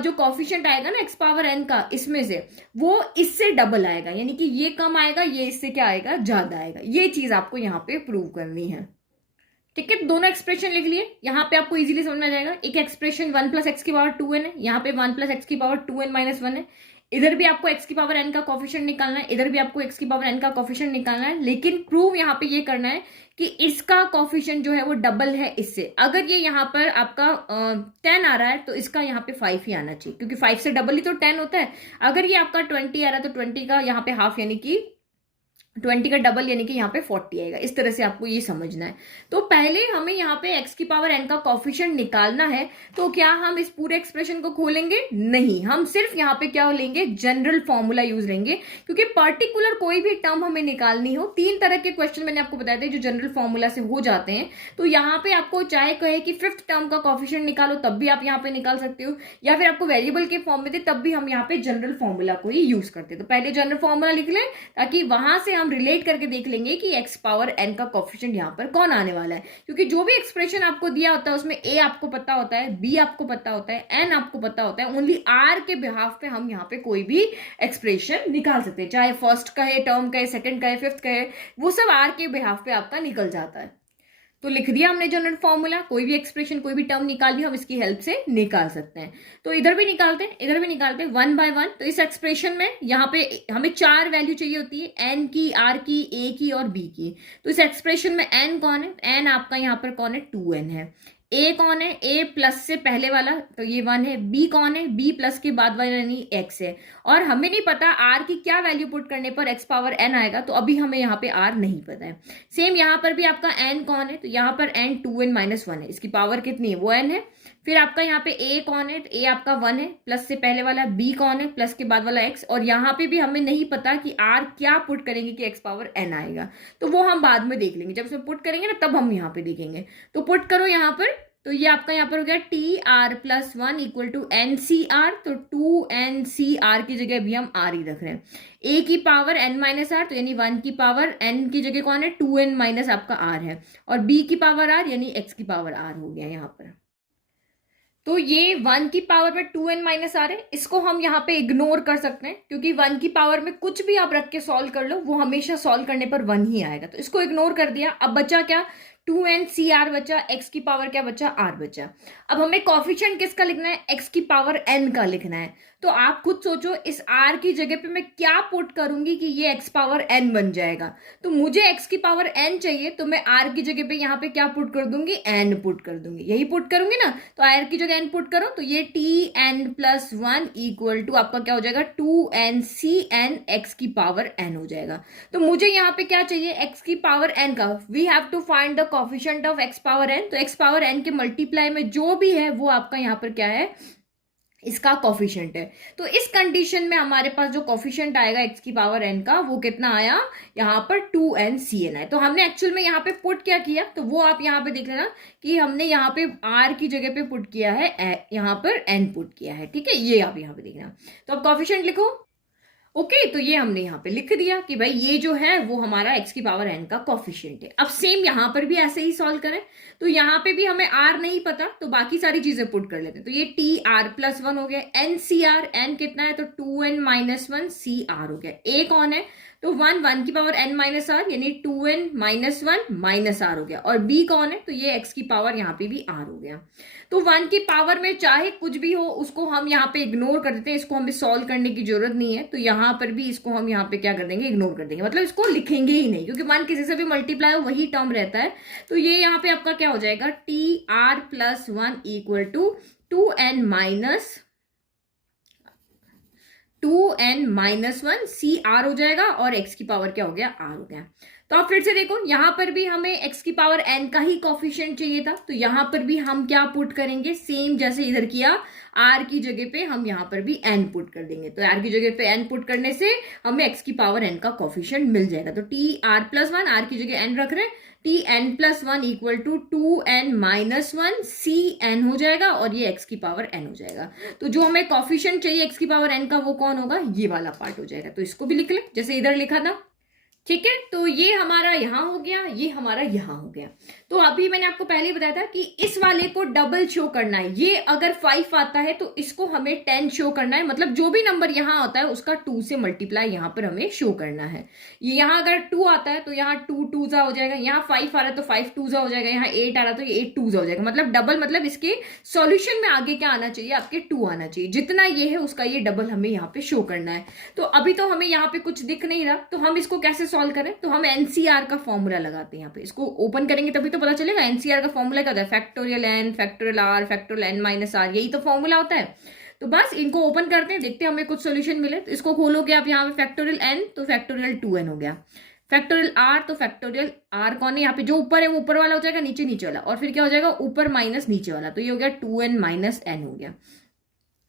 जो कॉफिशिएंट आएगा ना x पावर n का, इसमें से वो इससे डबल आएगा, यानी कि ये कम आएगा, ये इससे क्या आएगा, ज्यादा आएगा। ये चीज आपको यहाँ पे प्रूव करनी है। ठीक है, दोनों एक्सप्रेशन लिख लिए। यहाँ पे आपको इजीली समझ में आ जाएगा। एक एक्सप्रेशन 1 प्लस एक्स की पावर 2n है, यहाँ पे 1 प्लस एक्स की पावर 2n माइनस 1 है। इधर भी आपको x की पावर n का कॉफिशिएंट निकालना है, इधर भी आपको x की पावर n का कॉफिशिएंट निकालना है। लेकिन प्रूव यहाँ पे ये करना है कि इसका कॉफिशिएंट जो है वो डबल है इससे। अगर ये यहाँ पर आपका 10 आ रहा है तो इसका यहाँ पे 5 ही आना चाहिए, क्योंकि 5 से डबल ही तो 10 होता है। अगर ये आपका 20 आ रहा है तो 20 का यहाँ पे हाफ, यानी कि 20 का डबल, यानी कि यहाँ पे 40 आएगा। इस तरह से आपको ये समझना है। तो पहले हमें यहाँ पे x की पावर n का कॉफिशिएंट निकालना है। तो क्या हम इस पूरे एक्सप्रेशन को खोलेंगे? नहीं, हम सिर्फ यहाँ पे क्या लेंगे, जनरल फॉर्मूला यूज लेंगे, क्योंकि पर्टिकुलर कोई भी टर्म हमें निकालनी हो। 3 तरह के क्वेश्चन मैंने आपको बताए थे जो जनरल फॉर्मूला से हो जाते हैं। तो यहाँ पे आपको चाहे कहे कि 5th टर्म का कॉफिशिएंट निकालो, तब भी आप यहाँ पे निकाल सकते हो, या फिर आपको वेरिएबल के फॉर्म में थे तब भी हम यहाँ पे जनरल फॉर्मूला को ही यूज करते हैं। तो पहले जनरल फॉर्मूला लिख लें, ताकि वहां से हम रिलेट करके देख लेंगे कि x पावर n का कॉफिशिएंट यहां पर कौन आने वाला है। क्योंकि जो भी एक्सप्रेशन आपको दिया होता है उसमें a आपको पता होता है, b आपको पता होता है, n आपको पता होता है। ओनली r के बिहाफ पे हम यहाँ पे कोई भी एक्सप्रेशन निकाल सकते हैं, चाहे फर्स्ट कहे, टर्म कहे, सेकंड कहे, 5th कहे, वो सब r के बिहाफ पे आपका निकल जाता है। तो लिख दिया हमने जनरल फॉर्मूला। कोई भी एक्सप्रेशन, कोई भी टर्म निकाल लिया, हम इसकी हेल्प से निकाल सकते हैं। तो इधर भी निकालते हैं, इधर भी निकालते हैं 1 बाय 1। तो इस एक्सप्रेशन में यहाँ पे हमें 4 वैल्यू चाहिए होती है, n की, r की, a की और b की। तो इस एक्सप्रेशन में n कौन है? n आपका यहाँ पर कौन है? 2n है। a कौन है? a प्लस से पहले वाला, तो ये 1 है। b कौन है? b प्लस के बाद वाला यानी x है। और हमें नहीं पता r की क्या वैल्यू पुट करने पर x पावर n आएगा, तो अभी हमें यहाँ पे r नहीं पता है। सेम यहाँ पर भी आपका n कौन है? तो यहाँ पर n 2n माइनस 1 है, इसकी पावर कितनी है? वो n है। फिर आपका यहाँ पे a कौन है? a आपका 1 है, प्लस से पहले वाला। b कौन है? प्लस के बाद वाला x। और यहाँ पे भी हमें नहीं पता कि r क्या पुट करेंगे कि x पावर n आएगा, तो वो हम बाद में देख लेंगे। जब उसमें पुट करेंगे ना तब हम यहाँ पे देखेंगे। तो पुट करो यहाँ पर, तो ये आपका यहाँ पर हो गया TR plus 1 equal to NCR। तो 2NCR की जगह भी हम R ही रख रहे हैं। A की पावर n माइनस आर, तो यानी 1 की पावर n की जगह कौन है? 2n माइनस आपका R है। और B की पावर R यानी x की पावर R हो गया यहाँ पर। तो ये 1 की पावर में 2n माइनस आर है, इसको हम यहाँ पे इग्नोर कर सकते हैं, क्योंकि 1 की पावर में कुछ भी आप रख के सॉल्व कर लो, वो हमेशा सॉल्व करने पर 1 ही आएगा। तो इसको इग्नोर कर दिया। अब बचा क्या? 2NCR बचा, x की पावर क्या बचा? R बचा। अब हमें कॉफिशिएंट किसका लिखना है? x की पावर n का लिखना है। तो आप खुद सोचो, इस r की जगह पे मैं क्या पुट करूंगी कि ये x पावर n बन जाएगा। तो मुझे x की पावर n चाहिए, तो मैं r की जगह पे यहाँ पे क्या पुट कर दूंगी? n पुट कर दूंगी। यही पुट करूंगी ना, तो r की जगह n पुट करो, तो ये TN प्लस 1 इक्वल टू आपका क्या हो जाएगा? 2NCN x की पावर n हो जाएगा। तो मुझे यहाँ पे क्या चाहिए? x की पावर n का। We have to find the coefficient of X power N, तो एक्स पावर एन के मल्टीप्लाई में जो भी है वो आपका यहाँ पर क्या है, इसका कॉफिशिएंट है। तो इस कंडीशन में हमारे पास जो कॉफिशिएंट आएगा एक्स की पावर एन का, वो कितना आया, यहाँ पर 2nCn है। तो हमने एक्चुअल में यहाँ पे पुट क्या किया, तो वो आप यहाँ पे देख लेना कि हमने यहाँ पे r की जगह पे पुट किया है, यहाँ पर n पुट किया है, ठीक है, ये आप यहाँ पे देखना। तो अब कॉफिशिएंट लिखो। ओके, तो ये हमने यहाँ पे लिख दिया कि भाई ये जो है वो हमारा एक्स की पावर एन का कॉफिशिएंट है। अब सेम यहाँ पर भी ऐसे ही सॉल्व करें, तो यहाँ पे भी हमें आर नहीं पता, तो बाकी सारी चीजें पुट कर लेते हैं। तो ये टी आर प्लस 1 हो गया, एन सी आर, एन कितना है, तो 2n माइनस 1 सी आर हो गया। ए कौन है, तो 1 की पावर n माइनस आर, यानी 2n माइनस 1 माइनस आर हो गया। और b कौन है, तो ये x की पावर यहाँ पे भी r हो गया। तो 1 की पावर में चाहे कुछ भी हो उसको हम यहाँ पे इग्नोर कर देते हैं, इसको हमें सॉल्व करने की जरूरत नहीं है। तो यहाँ पर भी इसको हम यहाँ पे क्या कर देंगे, इग्नोर कर देंगे, मतलब इसको लिखेंगे ही नहीं, क्योंकि 1 किसी से भी मल्टीप्लाई हो वही टर्म रहता है। तो ये यहाँ पे आपका क्या हो जाएगा, T R plus 1 equal to 2n minus 1 C R हो जाएगा, और x की पावर क्या हो गया, r हो गया। तो आप फिर से देखो, यहां पर भी हमें x की पावर n का ही कॉफिशिएंट चाहिए था, तो यहां पर भी हम क्या पुट करेंगे, सेम जैसे इधर किया, r की जगह पे हम यहां पर भी n पुट कर देंगे। तो r की जगह पे n पुट करने से हमें x की पावर n का कॉफिशिएंट मिल जाएगा। तो टी आर प्लस 1, r की जगह n रख रहे हैं, T N plus 1 equal to 2n minus 1 C N हो जाएगा, और ये x की पावर n हो जाएगा। तो जो हमें कॉफिशिएंट चाहिए x की पावर n का, वो कौन होगा, ये वाला पार्ट हो जाएगा। तो इसको भी लिख ले जैसे इधर लिखा था, ठीक है। तो ये हमारा यहां हो गया, ये हमारा यहां हो गया। तो अभी मैंने आपको पहले ही बताया था कि इस वाले को डबल शो करना है। ये अगर 5 आता है तो इसको हमें 10 शो करना है, मतलब जो भी नंबर यहां आता है उसका 2 से मल्टीप्लाई यहां पर हमें शो करना है। ये यहां अगर 2 आता है तो यहाँ 2 2 हो जाएगा, यहाँ 5 आ रहा है तो 5 2 हो जाएगा, यहाँ 8 आ रहा है तो ये 8 2 हो जाएगा। मतलब डबल, मतलब इसके सॉल्यूशन में आगे क्या आना चाहिए, आपके 2 आना चाहिए। जितना ये है उसका ये डबल हमें यहाँ पे शो करना है। तो अभी तो हमें यहाँ पे कुछ दिख नहीं रहा, तो हम इसको कैसे सॉल्व करें, तो हम एनसीआर का फॉर्मूला लगाते हैं। यहाँ पे इसको ओपन करेंगे तभी तो पता चलेगा। एनसीआर का फॉर्मूला क्या होता है, factorial N factorial R factorial N minus R, यही तो फॉर्मूला होता है। तो बस इनको ओपन करते हैं, देखते हैं हमें कुछ सोल्यूशन मिले। तो इसको खोलोगे आप यहाँ पे, फैक्टोरियल एन तो फैक्टोरियल 2n हो गया, फैक्टोरियल आर तो फैक्टोरियल आर कौन है, यहाँ पे जो ऊपर है वो ऊपर वाला हो जाएगा, नीचे नीचे वाला, और फिर क्या हो जाएगा, ऊपर माइनस नीचे वाला, तो ये हो गया 2n माइनस n हो गया।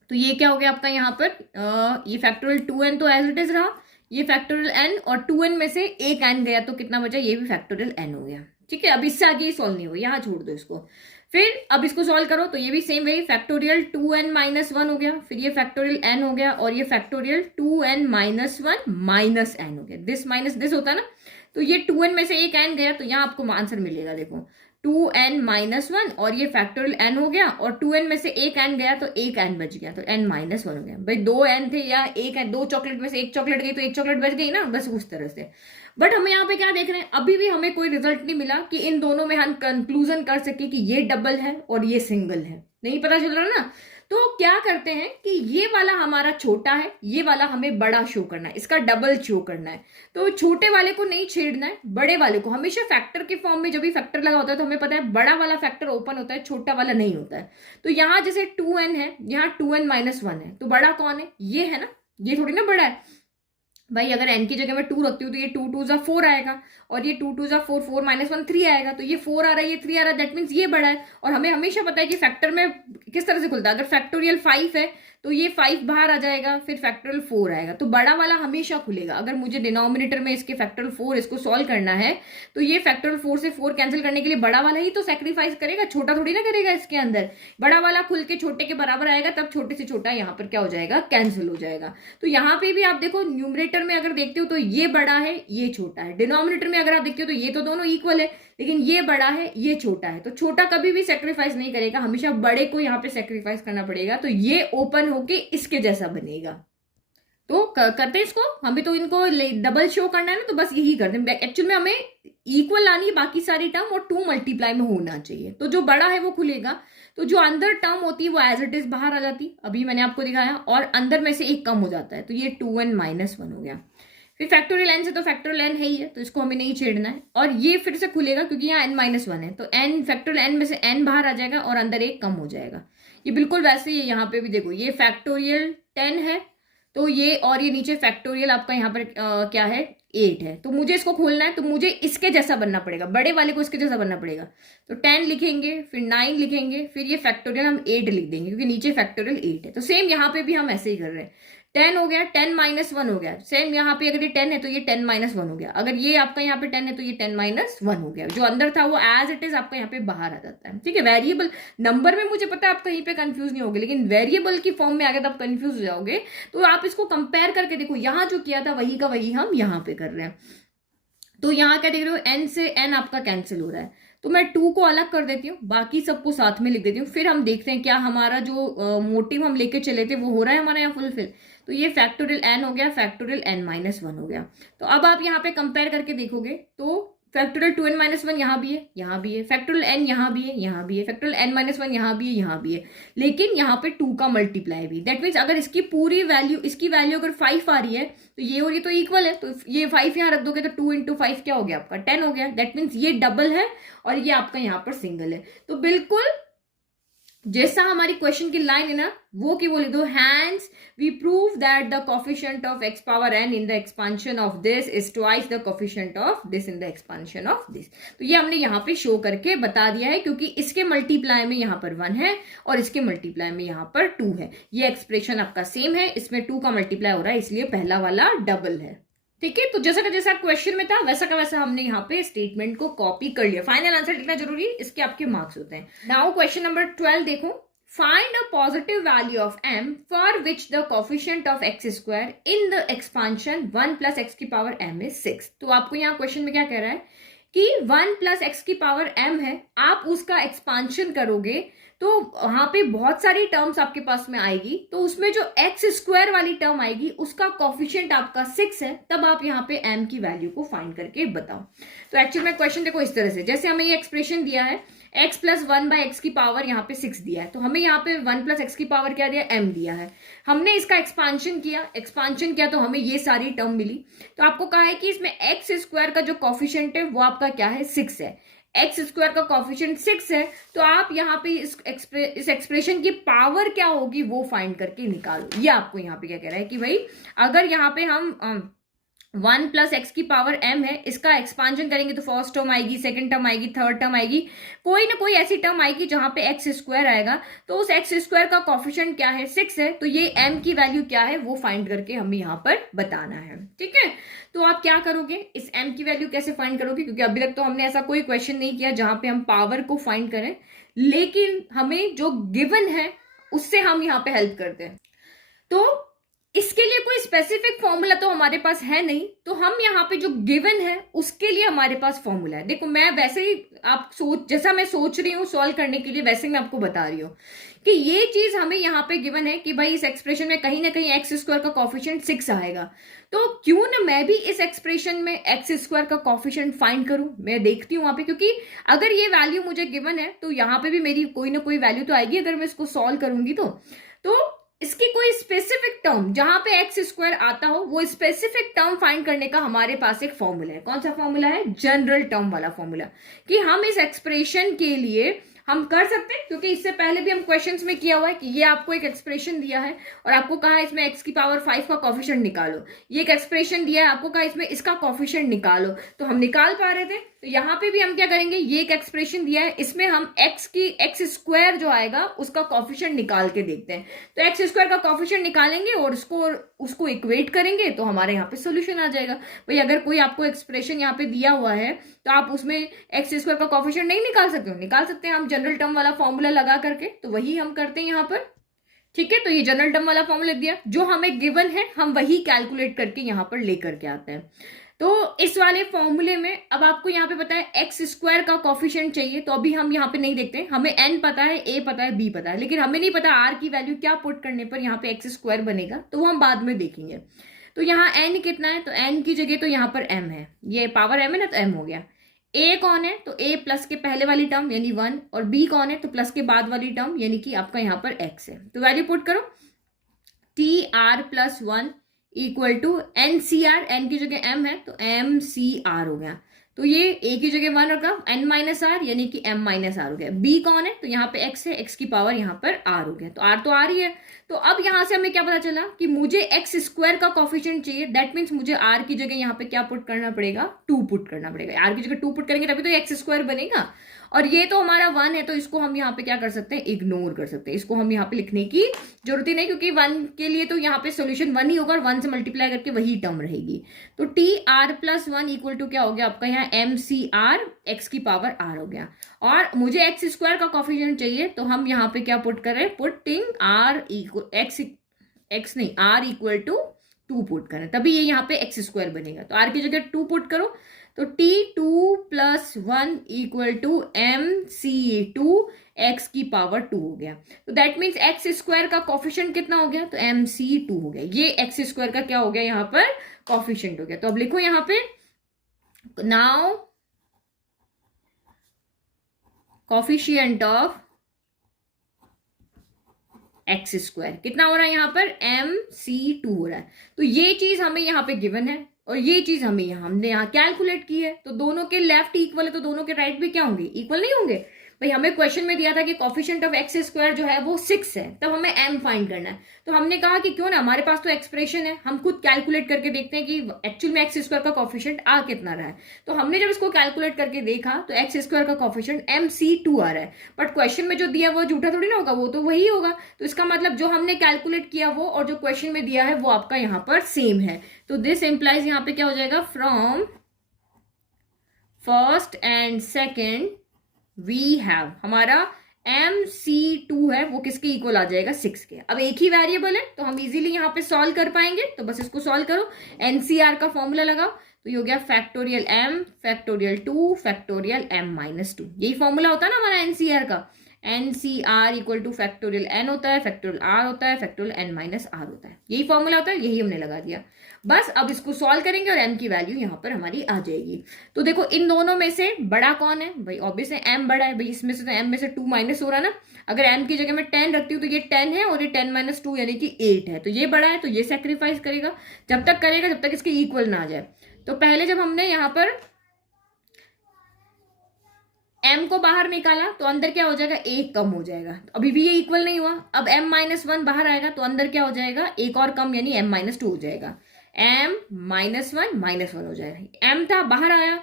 तो ये क्या हो गया आपका यहाँ पर, ये फैक्टोरियल 2n तो एज इट इज रहा, ये फैक्टोरियल n, और 2n में से एक n गया तो कितना बचा, ये भी फैक्टोरियल n हो गया। ठीक है, अब इससे आगे सॉल्व नहीं हो, यहाँ छोड़ दो इसको। फिर अब इसको सॉल्व करो तो ये भी सेम वही, फैक्टोरियल 2n माइनस 1 हो गया, फिर ये फैक्टोरियल n हो गया, और ये factorial 2n minus 1 minus n हो गया। दिस माइनस दिस होता है ना, तो ये 2n में से एक n गया तो यहाँ आपको आंसर मिलेगा, देखो 2n माइनस 1, और ये फैक्टोरियल n हो गया, और 2n में से एक n गया तो एक n बच गया, तो n माइनस 1 हो गया। भाई 2 n थे या एक n, 2 चॉकलेट में से एक चॉकलेट गई तो एक चॉकलेट बच गई ना, बस उस तरह से। बट हम यहाँ पे क्या देख रहे हैं, अभी भी हमें कोई रिजल्ट नहीं मिला कि इन दोनों में हम कंक्लूजन कर सके कि ये डबल है और ये सिंगल है, नहीं पता चल रहा ना। तो क्या करते हैं कि ये वाला हमारा छोटा है, ये वाला हमें बड़ा शो करना है, इसका डबल शो करना है। तो छोटे वाले को नहीं छेड़ना है, बड़े वाले को। हमेशा फैक्टर के फॉर्म में जब भी फैक्टर लगा होता है तो हमें पता है बड़ा वाला फैक्टर ओपन होता है, छोटा वाला नहीं होता है। तो यहाँ जैसे 2n है, यहाँ 2n माइनस 1 है, तो बड़ा कौन है, ये है ना, ये थोड़ी ना बड़ा है भाई। अगर n की जगह में 2 रखती हूँ तो ये 2 2 जा 4 आएगा, और ये 2 2 जा 4, 4 माइनस 1 3 आएगा, तो ये 4 आ रहा है, ये 3 आ रहा है, दैट मीन्स ये बड़ा है। और हमें हमेशा पता है कि फैक्टर में किस तरह से खुलता है, अगर फैक्टोरियल 5 है तो ये 5 बाहर आ जाएगा, फिर फैक्टोरियल 4 आएगा, तो बड़ा वाला हमेशा खुलेगा। अगर मुझे डिनोमिनेटर में इसके फैक्टोरियल 4 इसको सॉल्व करना है तो ये फैक्टोरियल 4 से 4 कैंसिल करने के लिए बड़ा वाला ही तो सेक्रीफाइस करेगा, छोटा थोड़ी ना करेगा। इसके अंदर बड़ा वाला खुल के छोटे के बराबर आएगा, तब छोटे से छोटा यहाँ पर क्या हो जाएगा, कैंसिल हो जाएगा। तो यहाँ पे भी आप देखो, न्यूमरेटर में अगर देखते हो तो ये बड़ा है ये छोटा है, डिनोमिनेटर में अगर आप देखते हो तो ये तो दोनों इक्वल है, लेकिन ये बड़ा है ये छोटा है। तो छोटा कभी भी सेक्रीफाइस नहीं करेगा, हमेशा बड़े को यहाँ पे सेक्रीफाइस करना पड़ेगा, तो ये ओपन होके इसके जैसा बनेगा। तो करते हैं इसको, हमें तो इनको डबल शो करना है ना, तो बस यही करते हैं। एक्चुअल में हमें इक्वल लानी है बाकी सारी टर्म, और 2 मल्टीप्लाई में होना चाहिए। तो जो बड़ा है वो खुलेगा, तो जो अंदर टर्म होती है वो एज इट इज बाहर आ जाती, अभी मैंने आपको दिखाया, और अंदर में से एक कम हो जाता है, तो ये 2n माइनस 1 हो गया। फिर फैक्टोरियल n से तो फैक्टोरियल n है ही है, तो इसको हमें नहीं छेड़ना है, और ये फिर से खुलेगा क्योंकि यहाँ n माइनस 1 है, तो n फैक्टोरियल n में से n बाहर आ जाएगा और अंदर एक कम हो जाएगा। ये बिल्कुल वैसे ही यहाँ पे भी देखो, ये फैक्टोरियल 10 है, तो ये और ये नीचे फैक्टोरियल आपका यहाँ पर क्या है 8 है, तो मुझे इसको खोलना है, तो मुझे इसके जैसा बनना पड़ेगा, बड़े वाले को इसके जैसा बनना पड़ेगा। तो 10 लिखेंगे, फिर 9 लिखेंगे, फिर ये फैक्टोरियल हम 8 लिख देंगे क्योंकि नीचे फैक्टोरियल 8 है। तो सेम यहाँ पे भी हम ऐसे ही कर रहे हैं। 10 हो गया, 10 माइनस 1 हो गया। सेम यहाँ पे अगर ये 10 है तो ये 10 माइनस 1 हो गया। अगर ये आपका यहाँ पे 10 है तो ये 10 माइनस 1 हो गया। जो अंदर था वो एज इट इज आपका यहाँ पे बाहर आ जाता है। ठीक है, वेरिएबल नंबर में मुझे पता है आप कहीं पे कंफ्यूज नहीं होगे, लेकिन वेरिएबल की फॉर्म में आ गया तो आप कंफ्यूज हो जाओगे। तो आप इसको कंपेयर करके देखो, यहाँ जो किया था वही का वही हम यहाँ पे कर रहे हैं। तो यहाँ क्या देख रहे हो, n से n आपका कैंसिल हो रहा है, तो मैं 2 को अलग कर देती हूँ, बाकी सबको साथ में लिख देती हूँ। फिर हम देखते हैं क्या हमारा जो मोटिव हम लेके चले थे वो हो रहा है हमारा यहाँ फुलफिल। तो ये फैक्टोरियल n हो गया, फैक्टोरियल n माइनस 1 हो गया। तो अब आप यहाँ पे कंपेयर करके देखोगे तो फैक्टोरियल 2n माइनस 1 यहाँ भी है, यहाँ भी है, फैक्टोरियल n यहाँ भी है, यहाँ भी है, फैक्टोरियल n माइनस 1 यहाँ भी है, यहाँ भी है, लेकिन यहाँ पे 2 का मल्टीप्लाई भी। दैट मीन्स अगर इसकी पूरी वैल्यू, इसकी वैल्यू अगर 5 आ रही है तो ये और ये तो इक्वल है, तो ये 5 यहाँ रख दोगे तो 2 इंटू 5 क्या हो गया आपका 10 हो गया। दैट मीन्स ये डबल है और ये आपका यहाँ पर सिंगल है। तो बिल्कुल जैसा हमारी क्वेश्चन की लाइन है ना, वो की वो लिख दो, hence we prove that the coefficient of x power n in the expansion of this is twice the coefficient of this in the expansion of this. तो ये हमने यहाँ पे शो करके बता दिया है, क्योंकि इसके मल्टीप्लाई में यहाँ पर 1 है और इसके मल्टीप्लाई में यहाँ पर 2 है। ये एक्सप्रेशन आपका सेम है, इसमें 2 का मल्टीप्लाई हो रहा है, इसलिए पहला वाला डबल है। ठीक है, तो जैसा का जैसा क्वेश्चन में था वैसा का वैसा हमने यहाँ पे स्टेटमेंट को कॉपी कर लिया। फाइनल आंसर लिखना जरूरी है, इसके आपके मार्क्स होते हैं। नाउ क्वेश्चन नंबर 12 देखो, find a positive value of m for which the coefficient of x square in the expansion 1 plus x की पावर m इज 6। तो आपको यहाँ क्वेश्चन में क्या कह रहा है कि 1 प्लस एक्स की पावर m है, आप उसका एक्सपांशन करोगे तो वहां पे बहुत सारी टर्म्स आपके पास में आएगी, तो उसमें जो एक्स स्क्वायर वाली टर्म आएगी उसका कोफिशिएंट आपका 6 है, तब आप यहाँ पे m की वैल्यू को फाइंड करके बताओ। तो एक्चुअली में क्वेश्चन देखो इस तरह से, जैसे हमें ये एक्सप्रेशन दिया है x प्लस 1 बाय एक्स की पावर यहाँ पे 6 दिया है, तो हमें यहाँ पे 1 प्लस एक्स की पावर क्या दिया, m दिया है। हमने इसका एक्सपांशन किया तो हमें ये सारी टर्म मिली। तो आपको कहा है कि इसमें एक्स स्क्वायर का जो कोफिशिएंट है वो आपका क्या है, 6 है। एक्स स्क्वायर का कोफिशिएंट 6 है, तो आप यहाँ पे इस एक्सप्रेशन की पावर क्या होगी वो फाइंड करके निकालो। ये आपको यहाँ पे क्या कह रहा है कि भाई अगर यहाँ पे हम 1 प्लस एक्स की पावर m है, इसका एक्सपांशन करेंगे तो फर्स्ट टर्म आएगी, सेकंड टर्म आएगी, थर्ड टर्म आएगी, कोई ना कोई ऐसी टर्म आएगी जहां पे एक्स स्क्वायर आएगा, तो उस एक्स स्क्वायर का कोफिशिएंट क्या है, 6 है। तो ये m की वैल्यू क्या है वो फाइंड करके हमें यहाँ पर बताना है। ठीक है, तो आप क्या करोगे, इस m की वैल्यू कैसे फाइंड करोगे, क्योंकि अभी तक तो हमने ऐसा कोई क्वेश्चन नहीं किया जहां पे हम पावर को फाइंड करें, लेकिन हमें जो गिवन है उससे हम यहाँ पे हेल्प करते हैं। तो इसके लिए कोई स्पेसिफिक फॉर्मूला तो हमारे पास है नहीं, तो हम यहाँ पे जो गिवन है उसके लिए हमारे पास फॉर्मूला है। देखो मैं वैसे ही जैसा मैं सोच रही हूँ सॉल्व करने के लिए, वैसे मैं आपको बता रही हूँ कि ये चीज हमें यहाँ पे गिवन है कि भाई इस एक्सप्रेशन में कहीं ना कहीं एक्स स्क्वायर का कोफिशिएंट 6 आएगा, तो क्यों ना मैं भी इस एक्सप्रेशन में एक्स स्क्वायर का कोफिशिएंट फाइंड करूं। मैं देखती हूँ वहां पे, क्योंकि अगर ये वैल्यू मुझे गिवन है तो यहाँ पे भी मेरी कोई ना कोई वैल्यू तो आएगी अगर मैं इसको सॉल्व करूंगी तो इसकी कोई स्पेसिफिक टर्म जहां पे एक्स स्क्वायर आता हो वो स्पेसिफिक टर्म फाइंड करने का हमारे पास एक फॉर्मूला है। कौन सा फॉर्मूला है, जनरल टर्म वाला फॉर्मूला, कि हम इस एक्सप्रेशन के लिए हम कर सकते हैं, क्योंकि इससे पहले भी हम क्वेश्चंस में किया हुआ है कि ये आपको एक एक्सप्रेशन दिया है और आपको कहा है इसमें एक्स की पावर 5 का कोफिशिएंट निकालो। ये एक एक्सप्रेशन दिया है, आपको कहा इसमें इसका कोफिशिएंट निकालो, तो हम निकाल पा रहे थे। तो यहाँ पे भी हम क्या करेंगे, ये एक एक्सप्रेशन दिया है, इसमें हम एक्स स्क्वायर जो आएगा उसका कोफिशिएंट निकाल के देखते हैं। तो एक्स स्क्वायर का कोफिशिएंट निकालेंगे और उसको इक्वेट करेंगे तो हमारे यहाँ पे सोल्यूशन आ जाएगा। भाई अगर कोई आपको एक्सप्रेशन यहाँ पे दिया हुआ है तो आप उसमें एक्स स्क्वायर का कोफिशिएंट नहीं निकाल सकते हो, निकाल सकते हैं हम जनरल टर्म वाला फॉर्मूला लगा करके, तो वही हम करते हैं यहाँ पर। ठीक है, तो ये जनरल टर्म वाला फॉर्मूला दिया, जो हमें गिवन है हम वही कैलकुलेट करके यहाँ पर लेकर के आते हैं। तो इस वाले फॉर्मूले में अब आपको यहाँ पे पता है एक्स स्क्वायर का कोफिशिएंट चाहिए, तो अभी हम यहाँ पे नहीं देखते, हमें n पता है, a पता है, b पता है, लेकिन हमें नहीं पता r की वैल्यू क्या पुट करने पर यहाँ पे एक्स स्क्वायर बनेगा, तो वो हम बाद में देखेंगे। तो यहाँ n कितना है, तो n की जगह तो यहाँ पर m है, ये पावर m है ना, तो m हो गया। a कौन है, तो a प्लस के पहले वाली टर्म यानी 1, और b कौन है, तो प्लस के बाद वाली टर्म यानी कि आपका यहाँ पर x है। तो वैल्यू पुट करो, tr plus 1 equal to NCR, n की जगह m है तो MCR हो गया। तो ये a की जगह 1 होगा, n माइनस आर यानी कि m माइनस आर हो गया। b कौन है, तो यहाँ पे x है, x की पावर यहाँ पर r हो गया, तो r तो r ही है, तो अब यहां से हमें क्या पता चला कि मुझे एक्स स्क्वायर का कॉफिशिएंट चाहिए, दैट मीन्स मुझे आर की जगह यहाँ पे क्या पुट करना पड़ेगा, 2 पुट करना पड़ेगा। आर की जगह 2 पुट करेंगे तभी तो एक्स स्क्वायर बनेगा, और ये तो हमारा 1 है, तो इसको हम यहाँ पे क्या कर सकते हैं, इग्नोर कर सकते हैं, इसको हम यहाँ पे लिखने की जरूरत ही नहीं, क्योंकि 1 के लिए तो यहाँ पे सोल्यूशन 1 ही होगा और 1 से मल्टीप्लाई करके वही टर्म रहेगी। तो T R plus 1 equal to क्या हो गया आपका यहाँ एम सी आर एक्स की पावर आर हो गया, और मुझे एक्स स्क्वायर का कॉफिशिएंट चाहिए, तो हम यहाँ पे क्या पुट कर रहे हैं, पुटिंग आर इक्वल एक्स नहीं आर इक्वल टू 2 पुट करें, तभी ये यहाँ पे एक्स स्क्वायर बनेगा। तो आर की जगह 2 पुट करो, तो T 2 plus 1 equal to M C 2 X की पावर 2 हो गया। तो दैट मीन्स एक्स स्क्वायर का कॉफिशिएंट कितना हो गया, तो एम सी 2 हो गया, ये एक्स स्क्वायर का क्या हो गया यहाँ पर, कॉफिशिएंट हो गया। तो अब लिखो यहाँ पे now coefficient of x square कितना हो रहा है यहाँ पर, एम सी 2 हो रहा है। तो ये चीज हमें यहाँ पे गिवन है और ये चीज हमने यहाँ कैलकुलेट की है, तो दोनों के लेफ्ट इक्वल है, तो दोनों के राइट भी क्या होंगे, इक्वल नहीं होंगे। भाई हमें क्वेश्चन में दिया था कि कॉफिशिएंट ऑफ एक्स स्क्वायर जो है वो 6 है, तब हमें एम फाइंड करना है, तो हमने कहा कि क्यों ना, हमारे पास तो एक्सप्रेशन है, हम खुद कैलकुलेट करके देखते हैं कि एक्चुअल में एक्स स्क्वायर का कॉफिशिएंट आ कितना रहा है। तो हमने जब इसको कैलकुलेट करके देखा तो एक्स स्क्वायर का कॉफिशिएंट एम सी 2 आ रहा है, बट क्वेश्चन में जो दिया वो झूठा थोड़ी ना होगा, वो तो वही होगा। तो इसका मतलब जो हमने कैलकुलेट किया वो और जो क्वेश्चन में दिया है वो आपका यहाँ पर सेम है। तो दिस इंप्लाइज यहाँ पे क्या हो जाएगा, from first and second we have, हमारा एम सी 2 है वो किसके इक्वल आ जाएगा, 6 के। अब एक ही वेरिएबल है तो हम इजीली यहाँ पे सॉल्व कर पाएंगे, तो बस इसको सॉल्व करो, एनसीआर का फॉर्मूला लगाओ, तो ये हो गया factorial M factorial 2 factorial M minus 2, यही फॉर्मूला होता है ना हमारा एनसीआर का। NCR equal to factorial N होता है, फैक्टोरियल आर होता है, फैक्टोरियल एन माइनस आर होता है, यही फॉर्मूला होता है, यही हमने लगा दिया। बस अब इसको सॉल्व करेंगे और m की वैल्यू यहाँ पर हमारी आ जाएगी। तो देखो इन दोनों में से बड़ा कौन है भाई, ऑब्वियस है m बड़ा है भाई, इसमें से तो m में से 2 माइनस हो रहा है ना, अगर m की जगह मैं 10 रखती हूँ तो ये 10 है और ये 10 माइनस 2 यानी कि 8 है, तो ये बड़ा है, तो ये सेक्रीफाइस करेगा, जब तक करेगा जब तक इसके इक्वल ना आ जाए। तो पहले जब हमने यहाँ पर m को बाहर निकाला तो अंदर क्या हो जाएगा, 1 कम हो जाएगा, तो अभी भी ये इक्वल नहीं हुआ। अब m माइनस 1 बाहर आएगा तो अंदर क्या हो जाएगा, 1 और कम, यानी m माइनस 2 हो जाएगा, m माइनस 1 माइनस 1 हो जाएगा। m था बाहर आया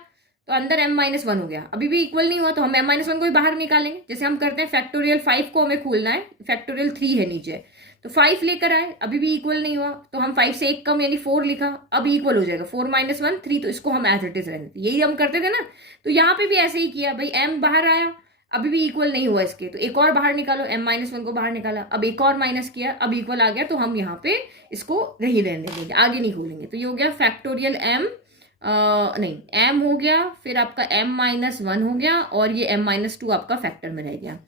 तो अंदर m माइनस 1 हो गया, अभी भी इक्वल नहीं हुआ, तो हम m माइनस 1 को भी बाहर निकालेंगे, जैसे हम करते हैं फैक्टोरियल 5 को हमें खोलना है, फैक्टोरियल 3 है नीचे, तो 5 लेकर आए, अभी भी इक्वल नहीं हुआ, तो हम 5 से 1 कम यानी 4 लिखा, अब इक्वल हो जाएगा, 4 माइनस 1 3, तो इसको हम एज इट इज रहने देते, यही हम करते थे ना। तो यहाँ पे भी ऐसे ही किया भाई, m बाहर आया अभी भी इक्वल नहीं हुआ इसके, तो एक और बाहर निकालो, m माइनस 1 को बाहर निकाला, अब एक और माइनस किया, अब इक्वल आ गया, तो हम यहाँ पे इसको नहीं रहने देंगे, आगे नहीं खोलेंगे। तो ये हो गया फैक्टोरियल m नहीं m हो गया, फिर आपका m माइनस 1 हो गया, और ये m माइनस 2 आपका फैक्टर में रह गया,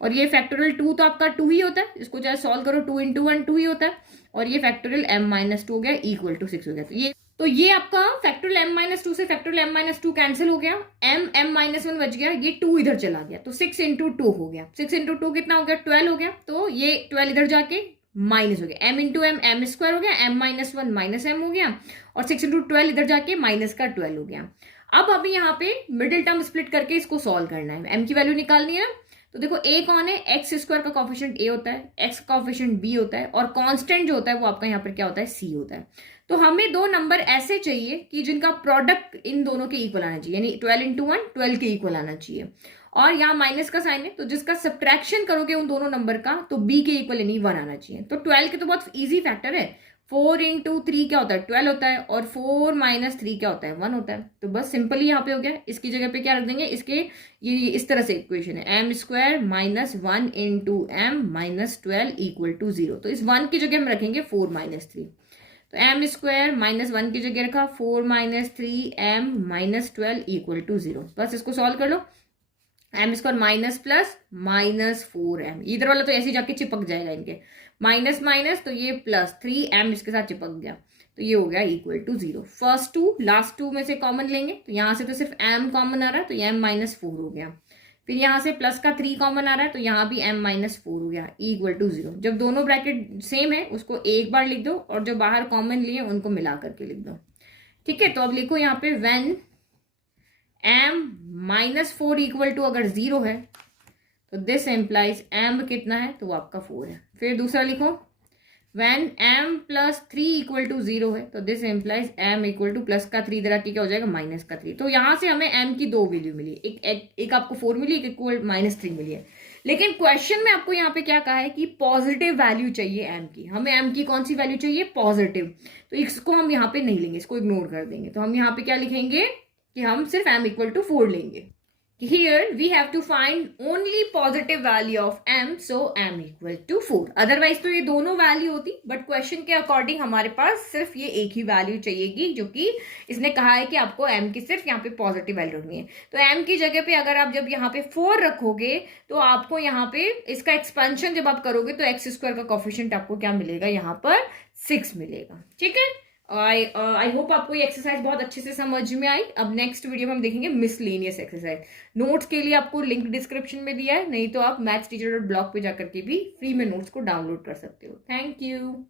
और ये फैक्टोरियल 2 तो आपका 2 ही होता है, इसको चाहे सॉल्व करो, 2 इंटू 1 2 ही होता है, और ये फैक्टोरियल m माइनस 2 हो गया इक्वल टू 6 हो गया। तो ये आपका फैक्टोरियल m माइनस 2 से फैक्टोरियल m माइनस 2 कैंसिल हो गया, m माइनस 1 बच गया, ये 2 इधर चला गया, तो 6 इंटू 2 हो गया, 6 इंटू 2 कितना हो गया, 12 हो गया, तो ये 12 इधर जाके माइनस हो गया, m इंटू m स्क्वायर हो गया, m माइनस 1 माइनस m हो गया, और 6 इंटू 12 इधर जाके माइनस का 12 हो गया। अब अभी यहाँ पे मिडिल टर्म स्प्लिट करके इसको सॉल्व करना है, m की वैल्यू निकालनी है। तो देखो a कौन है, एक्स स्क्वायर का कॉफिशिएंट a होता है, x का कॉफिशिएंट b होता है, और कांस्टेंट जो होता है वो आपका यहाँ पर क्या होता है, c होता है। तो हमें दो नंबर ऐसे चाहिए कि जिनका प्रोडक्ट इन दोनों के इक्वल आना चाहिए, यानी 12 इंटू 1 12 के इक्वल आना चाहिए, और यहाँ माइनस का साइन है, तो जिसका सब्ट्रैक्शन करोगे उन दोनों नंबर का तो b के इक्वल यानी 1 आना चाहिए। तो 12 के तो बहुत इजी फैक्टर है, 4 इंटू 3 क्या होता है, 12 होता है, और 4 माइनस 3 क्या होता है, 1 होता है। तो बस सिंपली यहाँ पे हो गया, इसकी जगह पे क्या रख देंगे, इसके ये इस तरह से इक्वेशन है, m square minus 1 into m minus 12 equal to 0, तो इस 1 की जगह हम रखेंगे 4 माइनस 3, तो m स्क्वायर माइनस 1 की जगह रखा 4 minus 3 m minus 12 equal to 0। बस इसको सॉल्व कर लो, m square minus plus minus 4m, इधर वाला तो ऐसे ही जाके चिपक जाएगा इनके, माइनस माइनस, तो ये प्लस 3m इसके साथ चिपक गया, तो ये हो गया इक्वल टू 0। फर्स्ट 2 लास्ट 2 में से कॉमन लेंगे, तो यहाँ से तो सिर्फ m कॉमन आ रहा है, तो m माइनस 4 हो गया, फिर यहाँ से प्लस का 3 कॉमन आ रहा है, तो यहाँ भी m माइनस 4 हो गया इक्वल टू 0। जब दोनों ब्रैकेट सेम है उसको एक बार लिख दो, और जो बाहर कॉमन लिए उनको मिला करके लिख दो, ठीक है। तो अब लिखो यहाँ पे when m minus 4 equal to अगर 0 है तो दिस एम्प्लाइज m कितना है, तो वो आपका 4 है। फिर दूसरा लिखो when m plus 3 equal to 0 है तो this implies m equal to plus का 3 इधर आके क्या हो जाएगा माइनस का 3। तो यहाँ से हमें m की दो वैल्यू मिली, एक आपको 4 मिली, एक इक्वल -3 मिली है। लेकिन क्वेश्चन में आपको यहाँ पे क्या कहा है कि पॉजिटिव वैल्यू चाहिए m की। हमें m की कौन सी वैल्यू चाहिए? पॉजिटिव। तो इसको हम यहाँ पे नहीं लेंगे, इसको इग्नोर कर देंगे। तो हम यहाँ पे क्या लिखेंगे कि हम सिर्फ m इक्वल टू 4 लेंगे। Here we have to find only positive value of m, so m equal to 4। Otherwise तो ये दोनों वैल्यू होती, बट क्वेश्चन के अकॉर्डिंग हमारे पास सिर्फ ये एक ही वैल्यू चाहिएगी, जो कि इसने कहा है कि आपको m की सिर्फ यहाँ पे पॉजिटिव वैल्यू रखनी है। तो m की जगह पे अगर आप जब यहाँ पे 4 रखोगे तो आपको यहाँ पे इसका एक्सपेंशन जब आप करोगे तो एक्स स्क्वायर का कोफिशिएंट आपको क्या मिलेगा? यहाँ पर 6 मिलेगा। ठीक है, आई होप आपको ये एक्सरसाइज बहुत अच्छे से समझ में आई। अब नेक्स्ट वीडियो में हम देखेंगे मिसलेनियस एक्सरसाइज। नोट्स के लिए आपको लिंक डिस्क्रिप्शन में दिया है, नहीं तो आप mathsteacher.blog पे जाकर के भी फ्री में नोट्स को डाउनलोड कर सकते हो। Thank you.